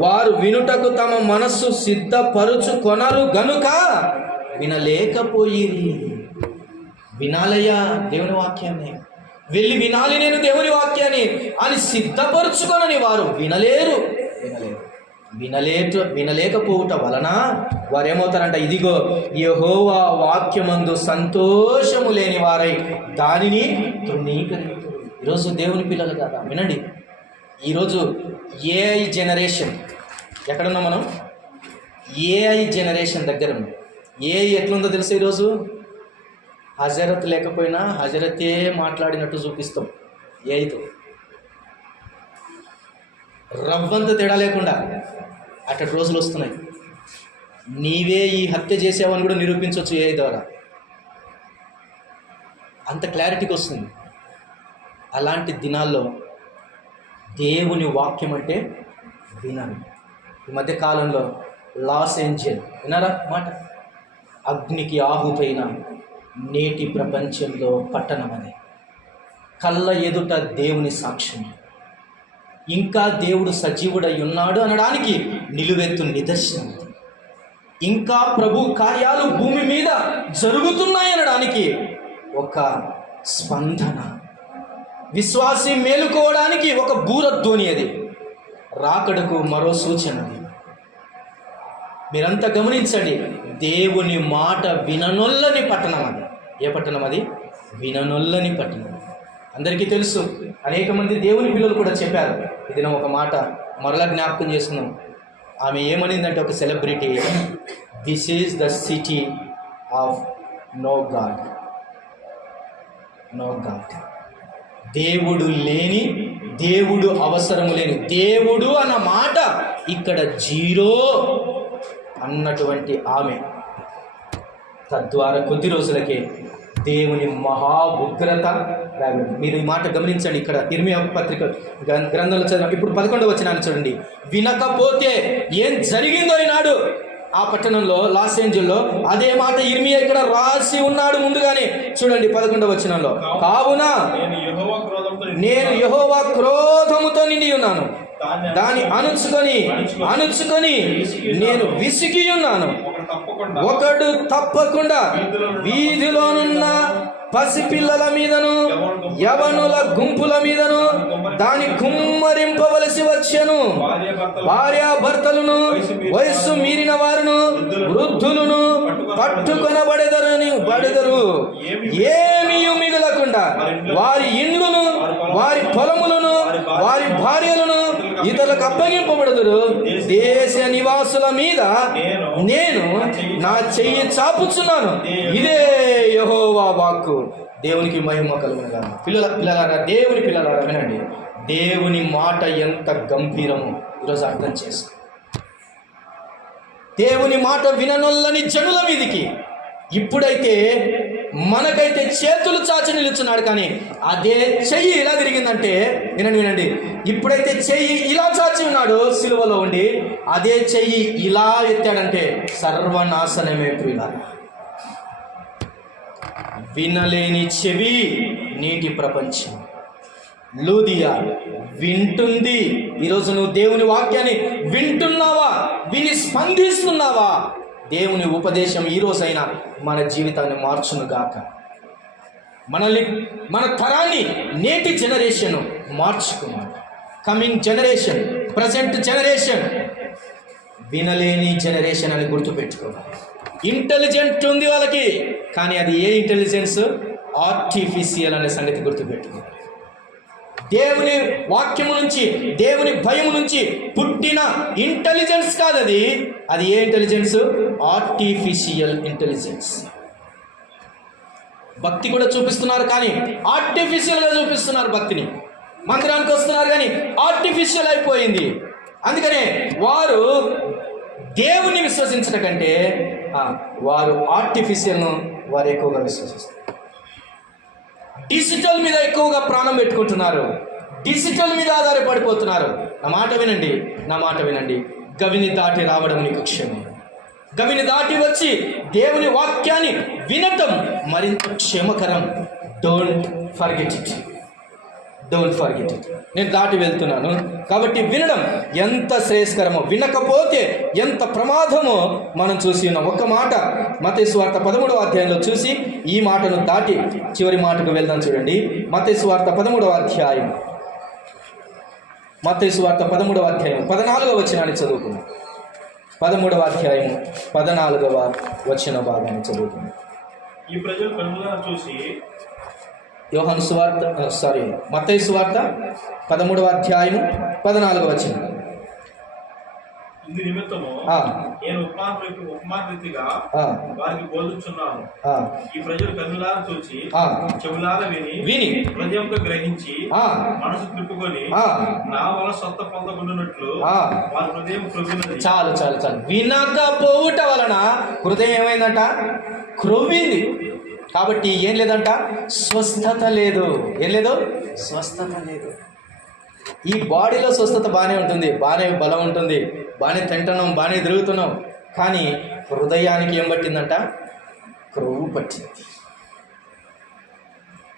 వారు వినుటకు తమ మనస్సు సిద్ధపరుచుకొనరు గనుక వినలేకపోయిరి. వినాలయ్యా దేవుని వాక్యాన్ని, వెళ్ళి వినాలి నేను దేవుని వాక్యాన్ని అని సిద్ధపరుచుకొనని వారు వినలేరు. వినలేకపోవుట వలన వారేమవుతారంట? ఇదిగో యెహోవా వాక్యమందు సంతోషము లేని వారై దానిని తృణీకరించురు. ఈరోజు దేవుని పిల్లలు కదా, వినండి. ఈరోజు ఏఐ జనరేషన్ ఎక్కడున్నాం మనం? ఏఐ జనరేషన్ దగ్గర ఉన్నాం. ఏఐ ఎట్లుందో తెలుసు? ఈరోజు హజరత్ లేకపోయినా హజరతే మాట్లాడినట్టు చూపిస్తాం ఏఐతో. రవ్వంత తేడా లేకుండా అట్టటి రోజులు వస్తున్నాయి. నీవే ఈ హత్య చేసావని కూడా నిరూపించవచ్చు ఏఐ ద్వారా. అంత క్లారిటీకి వస్తుంది. అలాంటి దినాల్లో దేవుని వాక్యం అంటే వినాలి. ఈ మధ్య కాలంలో లాస్ ఏంజెల్ విన్నారా మాట? అగ్నికి ఆహుతైన నేటి ప్రపంచంలో పట్టణం అది. కళ్ళ ఎదుట దేవుని సాక్ష్యం, ఇంకా దేవుడు సజీవుడై ఉన్నాడు అనడానికి నిలువెత్తు నిదర్శనం. ఇంకా ప్రభు కార్యాలు భూమి మీద జరుగుతున్నాయనడానికి ఒక స్పందన. విశ్వాసి మేలుకోవడానికి ఒక బూరధ్వని. అది రాకడకు మరో సూచన. మీరంతా గమనించండి. దేవుని మాట విననొల్లని పట్టణం అది. ఏ పట్టణం అది? విననొల్లని పట్టణం. అందరికీ తెలుసు. అనేక మంది దేవుని పిల్లలు కూడా చెప్పారు. ఇది నా ఒక మాట మరలా జ్ఞాపకం చేస్తున్నాం. ఆమె ఏమనిందంటే, ఒక celebrity, this is the city of no god. No god. దేవుడు లేని, దేవుడు అవసరం లేని, దేవుడు అన్న మాట ఇక్కడ జీరో అన్నటువంటి ఆమె తద్వారా కొద్ది రోజులకే దేవుని మహా ఉగ్రత రాబడింది. మీరు ఈ మాట గమనించండి. ఇక్కడ ఇర్మియా పత్రిక గ్రంథంలో చదివాం. ఇప్పుడు 11వ వచనాన్ని చూడండి. వినకపోతే ఏం జరిగిందో ఈనాడు ఆ పట్టణంలో, లాస్ ఏంజెల్లో, అదే మాట ఇర్మియా ఇక్కడ రాసి ఉన్నాడు ముందుగానే. చూడండి 11వ వచనంలో, కావున నేను యెహోవా క్రోధముతో నిండి ఉన్నాను, దాన్ని అణుచుకొని నేను విసిగి ఉన్నాను. ఒకడు తప్పకుండా వీధిలోనున్న పసిపిల్లల మీదను యవనుల గుంపుల మీదను దాని కుమ్మరింపవలసి వచ్చెను. భార్యాభర్తలను, వయస్సు మీరిన వారును, వృద్ధులను పట్టుకొనబడెదరు. ఏమీ మిగలకుండా వారి ఇండ్లను, వారి పొలములను, వారి భార్యలను ఇతరులకు అప్పగింపబడదురు. దేశ నివాసుల మీద నేను నా చెయ్యి చాపుచున్నాను. ఇదే యెహోవా వాక్కు. దేవునికి మహిమ కలుగునుగాక. పిల్లలారా, దేవుని పిల్లలారా వినండి. దేవుని మాట ఎంత గంభీరమో ఈరోజు అర్థం చేసుకో. దేవుని మాట విననొల్లని జనుల మీదికి ఇప్పుడైతే మనకైతే చేతులు చాచి నిలుచున్నాడు, కానీ అదే చెయ్యి ఇలా తిరిగిందంటే, వినండి, ఇప్పుడైతే చెయ్యి ఇలా చాచి ఉన్నాడు సిలువలో ఉండి, అదే చెయ్యి ఇలా ఎత్తాడంటే సర్వనాశనమే. ప్రియులారా, వినలేని చెవి నీటి ప్రపంచం. లూదియా వింటుంది. ఈరోజు నువ్వు దేవుని వాక్యాన్ని వింటున్నావా? విని స్పందిస్తున్నావా? దేవుని ఉపదేశం ఈరోజైనా మన జీవితాన్ని మార్చును గాక. మనల్ని, మన తరాన్ని, నేటి జనరేషన్ మార్చుకున్నాం. కమింగ్ జనరేషన్, ప్రజెంట్ జనరేషన్ వినలేని జనరేషన్ అని గుర్తుపెట్టుకోవాలి. ఇంటెలిజెంట్ ఉంది వాళ్ళకి, కానీ అది ఏ ఇంటెలిజెన్స్? ఆర్టిఫిషియల్ అనే సంగతి గుర్తుపెట్టుకోవాలి. దేవుని వాక్యము నుంచి, దేవుని భయం నుంచి పుట్టిన ఇంటెలిజెన్స్ కాదు అది. అది ఏ ఇంటెలిజెన్స్? Artificial intelligence. భక్తి కూడా చూపిస్తున్నారు, కానీ ఆర్టిఫిషియల్గా చూపిస్తున్నారు భక్తిని. మందిరానికి వస్తున్నారు, కానీ ఆర్టిఫిషియల్ అయిపోయింది. అందుకనే వారు దేవుని విశ్వసించడం కంటే వారు ఆర్టిఫిషియల్ను వారు ఎక్కువగా విశ్వసిస్తారు. డిజిటల్ మీద ఎక్కువగా ప్రాణం పెట్టుకుంటున్నారు, డిజిటల్ మీద ఆధారపడిపోతున్నారు. నా మాట వినండి, నా మాట వినండి. గవిని దాటి రావడం నీకు క్షేమం. గవిని దాటి వచ్చి దేవుని వాక్యాన్ని వినటం మరింత క్షేమకరం. Don't forget it, don't forget it. నేను దాటి వెళ్తున్నాను కాబట్టి వినడం ఎంత శ్రేయస్కరమో, వినకపోతే ఎంత ప్రమాదమో మనం చూసి ఉన్నాం. ఒక్క మాట మత్తయి సువార్త 13వ అధ్యాయంలో చూసి ఈ మాటను దాటి చివరి మాటకు వెళ్దాం. చూడండి, మత్తయి సువార్త 13వ అధ్యాయం, మత్తయి సువార్త 13వ అధ్యాయం 14వ వచనాన్ని చదువుకుందాం. 13వ అధ్యాయం 14వ వచన భాగాన్ని చదువుకుందాం. ఈ ప్రజలు కన్నులారా చూసి, యోహాను సువార్త మత్తయి సువార్త 13వ అధ్యాయము 14వ వచనం. ఇందు నిమిత్తము నేను ఉపమానరీతిగా వారికి బోధించున్నాను. ఈ ప్రజలు కన్నులారా చూచి, చెవులారా విని హృదయంతో గ్రహించి మనసు తిప్పుకొని నా వల్ల సొంత పొందకుండానట్లు వారి హృదయం క్రొవ్వినది. చాలు చాలు చాలు. వినకపోవుట వలన హృదయం ఏమైందంట? క్రొవ్వింది. కాబట్టి ఏం లేదంట? స్వస్థత లేదు. ఏం లేదు? స్వస్థత లేదు. ఈ బాడీలో స్వస్థత బాగానే ఉంటుంది, బాగానే బలం ఉంటుంది, బాగానే తింటున్నాం, బాగానే తిరుగుతున్నాం. కానీ హృదయానికి ఏం పట్టిందంట? క్రొవ్వు పట్టింది.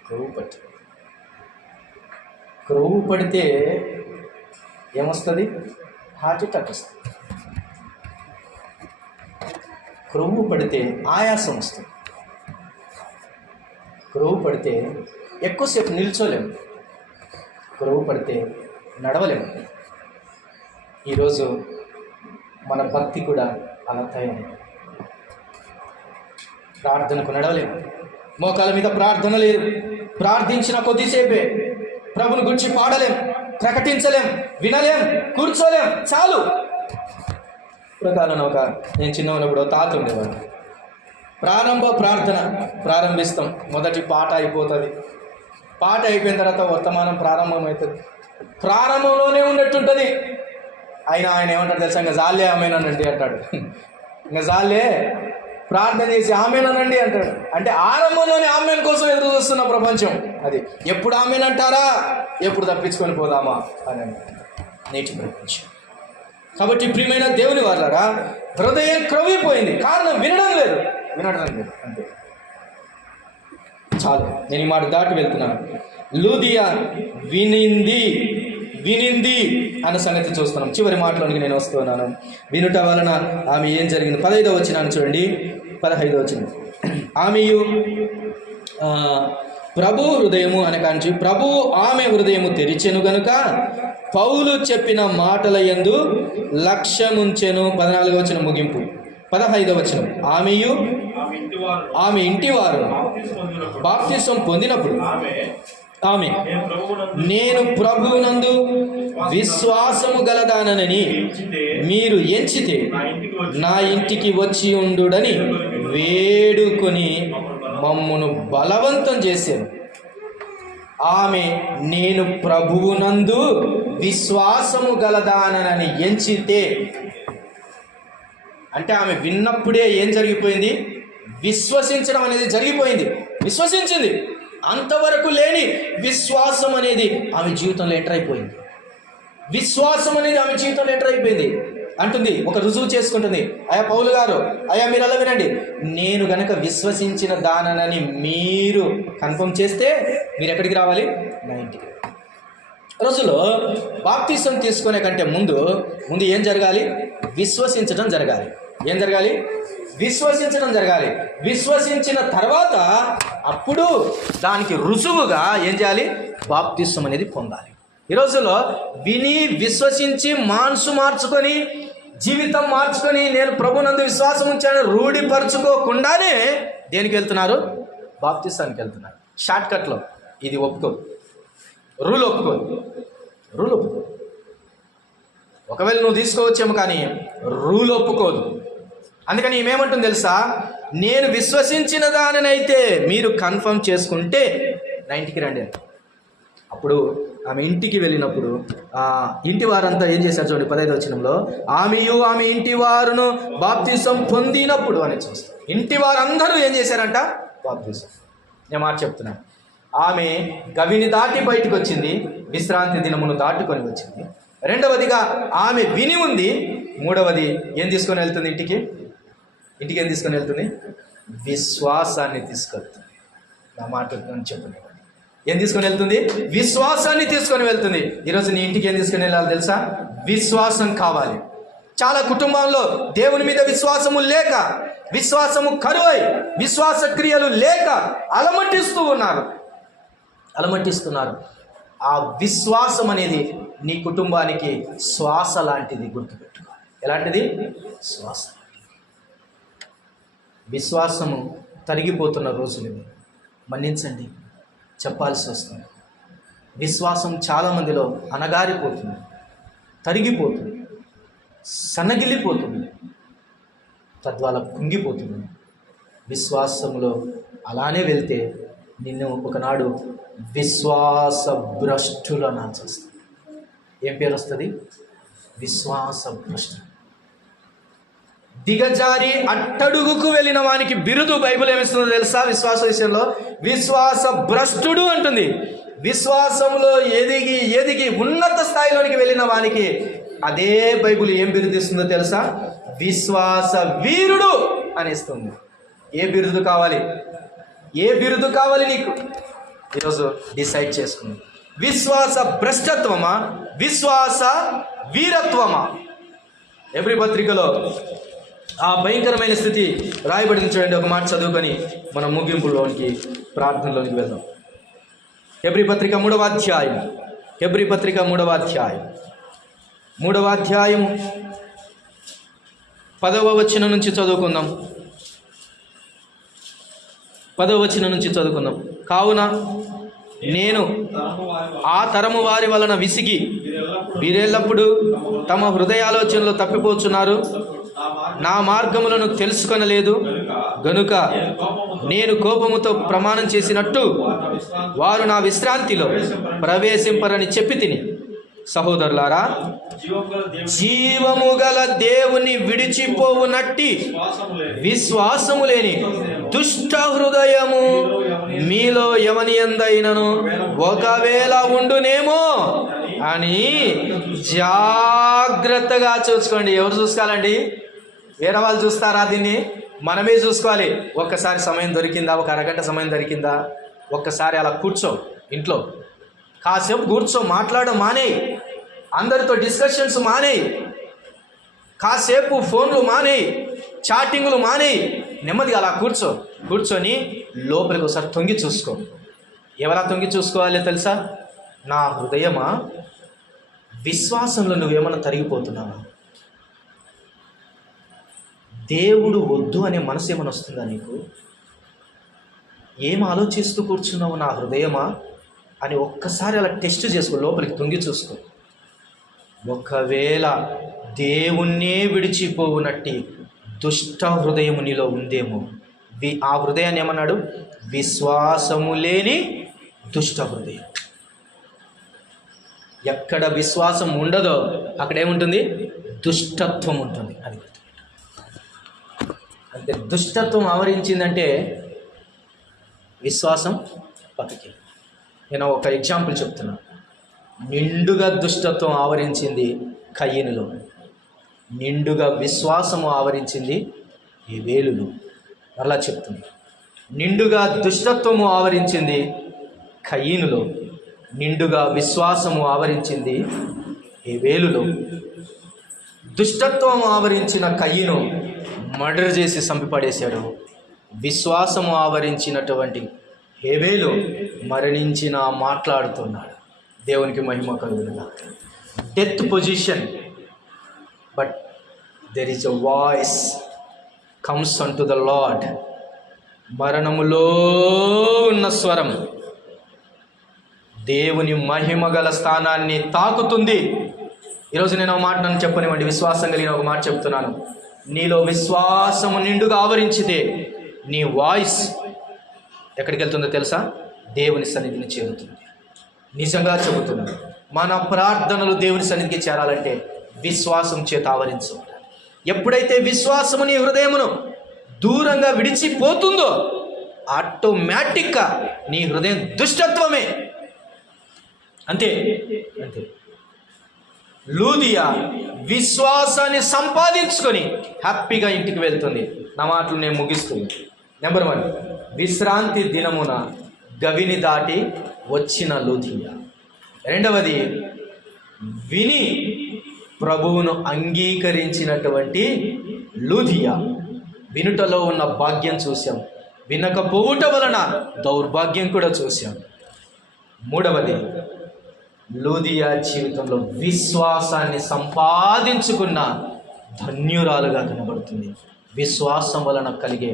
క్రొవ్వు పట్టింది. క్రొవ్వు పడితే ఏమొస్తుంది? హార్ట్ అటాక్ వస్తుంది. క్రొవ్వు పడితే ఆయాసం వస్తుంది. క్రొవ్వు పడితే ఎక్కువసేపు నిల్చోలేము. క్రొవ్వు పడితే నడవలేము. ఈరోజు మన భక్తి కూడా అలా తయారైంది. ప్రార్థనకు నడవలేము, మోకాల మీద ప్రార్థన లేదు, ప్రార్థించిన కొద్దిసేపే ప్రభుని గురించి పాడలేం, ప్రకటించలేం, వినలేం, కూర్చోలేం. చాలు. ప్రకారం నేను చిన్న ఉన్నప్పుడు తాత ఉండేవాడు. ప్రార్థన ప్రారంభిస్తాం, మొదటి పాట అయిపోతుంది. పాట అయిపోయిన తర్వాత వర్తమానం ప్రారంభమవుతుంది. ప్రారంభంలోనే ఉన్నట్టుంటుంది. ఆయన ఏమంటాడు తెలుసా? ఇంకా జాలే ఆమెనండి అంటాడు. ఇంకా జాలే ప్రార్థన చేసి ఆమెనండి అంటాడు. అంటే ఆరంభంలోనే ఆమెన్ కోసం ఎదురు చూస్తున్న ప్రపంచం అది. ఎప్పుడు ఆమెనంటారా, ఎప్పుడు తప్పించుకొని పోదామా అని నేటి ప్రపంచం. కాబట్టి ప్రియమైన దేవుని వాళ్ళారా, హృదయం క్రొవ్విపోయింది. కారణం వినడం లేదు అంతే. చాలు, నేను ఈ మాట దాటి వెళ్తున్నాను. లూదియా వినింది అన్న సంగతి చూస్తున్నాం. చివరి మాటలోనికి నేను వస్తున్నాను. వినుట వలన ఆమె ఏం జరిగింది? 15వ వచనాన్ని చూడండి. 15వ వచనం. ఆమెయు ప్రభు హృదయము అనకాంచి ప్రభు ఆమె హృదయము తెరిచెను గనుక పౌలు చెప్పిన మాటల యందు లక్ష్యముంచెను. 14వ వచనం ముగింపు. 15వ వచనం. ఆమె ఇంటివారు బాప్తిసం పొందినప్పుడు ఆమె నేను ప్రభువునందు విశ్వాసము గలదానని మీరు ఎంచితే నా ఇంటికి వచ్చి ఉండుడని వేడుకొని మమ్మును బలవంతం చేశాను. ఆమె నేను ప్రభువునందు విశ్వాసము గలదానని ఎంచితే అంటే ఆమె విన్నప్పుడే ఏం జరిగిపోయింది? విశ్వసించడం అనేది జరిగిపోయింది. విశ్వసించింది. అంతవరకు లేని విశ్వాసం అనేది ఆమె జీవితంలో ఎంటర్ అయిపోయింది. విశ్వాసం అనేది ఆమె జీవితంలో ఎంటర్ అయిపోయింది. అంటుంది, ఒక రుజువు చేసుకుంటుంది. అయ్యా పౌలు గారు, అయ్యా మీరు అలా వినండి, నేను గనక విశ్వసించిన దానని మీరు కన్ఫర్మ్ చేస్తే మీరు ఎక్కడికి రావాలి? నా ఇంటికి. రోజులో బాప్తిసం తీసుకునే కంటే ముందు ఏం జరగాలి? విశ్వసించడం జరగాలి. ఏం జరగాలి? విశ్వసించడం జరగాలి. విశ్వసించిన తర్వాత అప్పుడు దానికి రుజువుగా ఏం చేయాలి? బాప్తిసం అనేది పొందాలి. ఈ రోజుల్లో విని విశ్వసించి మనసు మార్చుకొని జీవితం మార్చుకొని నేను ప్రభునందు విశ్వాసం ఉంచాను రూఢిపరచుకోకుండానే దేనికి వెళ్తున్నారు? బాప్తిసానికి వెళ్తున్నారు. షార్ట్ కట్లో ఇది ఒప్పుకోదు, రూల్ ఒప్పుకోదు. ఒకవేళ నువ్వు తీసుకోవచ్చేమో కానీ రూల్ ఒప్పుకోదు. అందుకని ఏమేమంటుంది తెలుసా? నేను విశ్వసించిన దానినైతే మీరు కన్ఫర్మ్ చేసుకుంటే నా ఇంటికి రండి. అప్పుడు ఆమె ఇంటికి వెళ్ళినప్పుడు ఇంటి వారంతా ఏం చేశారు చూడండి 15వ వచనంలో. ఆమె ఇంటి వారును బాప్తిసం పొందినప్పుడు అని చూస్తాం. ఇంటి వారందరూ ఏం చేశారంట? బాప్తిసం. నేను మాట చెప్తున్నాను. ఆమె గవిని దాటి బయటకు వచ్చింది, విశ్రాంతి దినమును దాటుకొని వచ్చింది. రెండవదిగా ఆమె విని ఉంది. మూడవది ఏం తీసుకొని వెళ్తుంది? ఇంటికి ఏం తీసుకొని వెళ్తుంది? విశ్వాసాన్ని తీసుకెళ్తుంది. నా మాట చెప్పండి, ఏం తీసుకొని వెళ్తుంది? విశ్వాసాన్ని తీసుకొని వెళ్తుంది. ఈరోజు నీ ఇంటికి ఏం తీసుకొని వెళ్ళాలి తెలుసా? విశ్వాసం కావాలి. చాలా కుటుంబాల్లో దేవుని మీద విశ్వాసము లేక, విశ్వాసము కరువై, విశ్వాస క్రియలు లేక అలమటిస్తున్నారు. ఆ విశ్వాసం అనేది నీ కుటుంబానికి శ్వాస లాంటిది. గుర్తుపెట్టుకో. ఎలాంటిది? శ్వాస. విశ్వాసము తరిగిపోతున్న రోజులు ఇవి. మన్నించండి, చెప్పాల్సి వస్తుంది. విశ్వాసం చాలామందిలో అణగారిపోతుంది, తరిగిపోతుంది, సన్నగిల్లిపోతుంది, తద్వారా కుంగిపోతుంది. విశ్వాసములో అలానే వెళ్తే నిన్ను ఒకనాడు విశ్వాస భ్రష్టులు అనాల్సి వస్తుంది. ఏం పేరు వస్తుంది? విశ్వాస భ్రష్టులు. దిగజారి అట్టడుగుకు వెళ్ళిన వానికి బిరుదు బైబిల్ ఏమిస్తుందో తెలుసా? విశ్వాస విషయంలో విశ్వాస భ్రష్టుడు అంటుంది. విశ్వాసంలో ఎదిగి ఉన్నత స్థాయిలోనికి వెళ్ళిన వానికి అదే బైబిల్ ఏం బిరుదు ఇస్తుందో తెలుసా? విశ్వాస వీరుడు అనిస్తుంది. ఏ బిరుదు కావాలి? ఏ బిరుదు కావాలి నీకు? ఈరోజు డిసైడ్ చేసుకుంది. విశ్వాస భ్రష్టత్వమా, విశ్వాస వీరత్వమా? ఎబ్రీ పత్రికలో ఆ భయంకరమైన స్థితి రాయబడింది. చూడండి, ఒక మాట చదువుకొని మనం ముగింపులోనికి, ప్రార్థనలోనికి వెళ్దాం. ఎబ్రీ పత్రిక 3వ అధ్యాయం, ఎబ్రీ పత్రిక 3వ అధ్యాయం 10వ వచనం నుంచి చదువుకుందాం. 10వ వచనం నుంచి చదువుకుందాం. కావున నేను ఆ తరము వారి వలన విసిగి వీరెల్లప్పుడు తమ హృదయాలోచనలు తప్పిపోచున్నారు, నా మార్గములను తెలుసుకొనలేదు గనుక నేను కోపముతో ప్రమాణం చేసినట్టు వారు నా విశ్రాంతిలో ప్రవేశింపరని చెప్పి తిని. సహోదరులారా, జీవము గల దేవుని విడిచిపోవునట్టి విశ్వాసము లేని దుష్ట హృదయము మీలో ఎవని యందైనను ఒకవేళ ఉండునేమో అని జాగ్రత్తగా చూసుకోండి. ఎవరు చూసుకోవాలండి? వేరే వాళ్ళు చూస్తారా? దీన్ని మనమే చూసుకోవాలి. ఒక్కసారి సమయం దొరికిందా? ఒక అరగంట సమయం దొరికిందా? ఒక్కసారి అలా కూర్చో, ఇంట్లో కాసేపు కూర్చో, మాట్లాడడం మానేయి, అందరితో డిస్కషన్స్ మానేయి, కాసేపు ఫోన్లు మానేయి, చాటింగ్లు మానేయి, నెమ్మదిగా అలా కూర్చొని లోపలికి ఒకసారి తొంగి చూసుకో. ఎవరా తొంగి చూసుకోవాలి తెలుసా? నా హృదయమా, విశ్వాసంలో నువ్వేమన్నా తరిగిపోతున్నావా? దేవుడు వద్దు అనే మనసు ఏమైనా వస్తుందా నీకు? ఏం ఆలోచిస్తూ కూర్చున్నావు నా హృదయమా అని ఒక్కసారి అలా టెస్ట్ చేసుకో, లోపలికి తొంగి చూసుకో. ఒకవేళ దేవుణ్ణే విడిచిపోవునట్టి దుష్ట హృదయము నీలో ఉందేమో. ఆ హృదయాన్ని ఏమన్నాడు? విశ్వాసము లేని దుష్ట హృదయం. ఎక్కడ విశ్వాసం ఉండదో అక్కడ ఏముంటుంది? దుష్టత్వం ఉంటుంది. అది అంటే దుష్టత్వం ఆవరించిందంటే విశ్వాసం పక్కకి. నేను ఒక ఎగ్జాంపుల్ చెప్తున్నా. నిండుగా దుష్టత్వం ఆవరించింది కయీనులో, నిండుగా విశ్వాసము ఆవరించింది హేబేలులో. అలా చెప్తుంది. నిండుగా దుష్టత్వము ఆవరించింది కయీనులో, నిండుగా విశ్వాసము ఆవరించింది హేబేలులో. దుష్టత్వము ఆవరించిన కయీను మర్డర్ చేసి చంపిపడేశాడు. విశ్వాసము ఆవరించినటువంటి హేబేలు మరణించిన మాట్లాడుతున్నాడు. దేవునికి మహిమ కలుగునుగాక. Death position, but there is a voice comes unto the Lord. మరణములో ఉన్న స్వరం దేవుని మహిమ గల స్థానాన్ని తాకుతుంది. ఈరోజు నేను ఒక మాట నన్ను చెప్పనివ్వండి, విశ్వాసం కలిగిన ఒక మాట చెప్తున్నాను. నీలో విశ్వాసము నిండుగా ఆవరించితే నీ వాయిస్ ఎక్కడికి వెళ్తుందో తెలుసా? దేవుని సన్నిధిని చేరుతుంది. నిజంగా చెబుతున్నాను, మన ప్రార్థనలు దేవుని సన్నిధికి చేరాలంటే విశ్వాసం చేత ఆవరించాలి. ఎప్పుడైతే విశ్వాసము నీ హృదయమును దూరంగా విడిచిపోతుందో ఆటోమేటిక్గా నీ హృదయం దుష్టత్వమే. అంతే అంతే. లూదియా విశ్వాసాన్ని సంపాదించుకొని హ్యాపీగా ఇంటికి వెళ్తుంది. నా మాటలు నేను ముగిస్తుంది. నెంబర్ 1, విశ్రాంతి దినమున గవిని దాటి వచ్చిన లూదియా. రెండవది, విని ప్రభువును అంగీకరించినటువంటి లూదియా. వినుటలో ఉన్న భాగ్యం చూసాం, వినకపోవుట వలన దౌర్భాగ్యం కూడా చూసాం. మూడవది, లూదియా జీవితంలో విశ్వాసాన్ని సంపాదించుకున్న ధన్యురాలుగా కనబడుతుంది. విశ్వాసం వలన కలిగే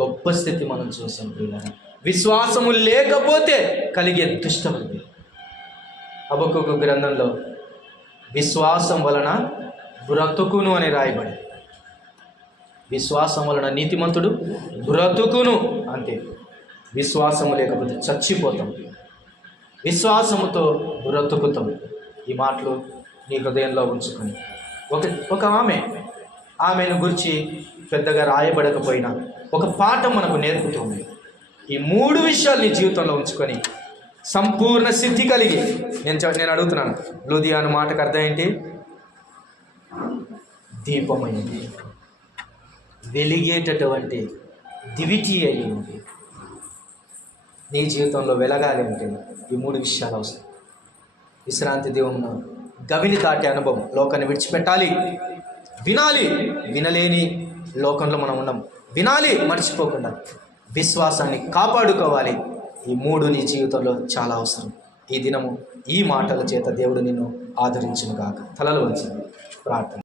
గొప్ప స్థితి మనం చూసాం ప్రియులారా. విశ్వాసము లేకపోతే కలిగే దుష్టమది. హబక్కూకు గ్రంథంలో విశ్వాసం వలన బ్రతుకును అని రాయబడి, విశ్వాసం వలన నీతిమంతుడు బ్రతుకును. అంతే. విశ్వాసము లేకపోతే చచ్చిపోతాం, విశ్వాసముతో బ్రతుకుతాం. ఈ మాటలు నీ హృదయంలో ఉంచుకొని, ఒక ఆమెను గురించి పెద్దగా రాయబడకపోయినా ఒక పాఠం మనకు నేర్పుతుంది. ఈ 3 విషయాలు నీ జీవితంలో ఉంచుకొని సంపూర్ణ సిద్ధి కలిగి, నేను అడుగుతున్నాను, లూదియా అనే మాటకు అర్థం ఏంటి? దీపమైనది, వెలిగేటటువంటి దివిటి అయ్యింది. నీ జీవితంలో వెలగాలి అంటే ఈ 3 విషయాలు అవసరం. విశ్రాంతి దేవున్న గవిని దాటే అనుభవం, లోకాన్ని విడిచిపెట్టాలి, వినాలి, వినలేని లోకంలో మనం ఉన్నాం, వినాలి మర్చిపోకుండా, విశ్వాసాన్ని కాపాడుకోవాలి. ఈ 3 నీ జీవితంలో చాలా అవసరం. ఈ దినము ఈ మాటల చేత దేవుడు నిన్ను ఆదరించును గాక. తలలు వంచండి, ప్రార్థన.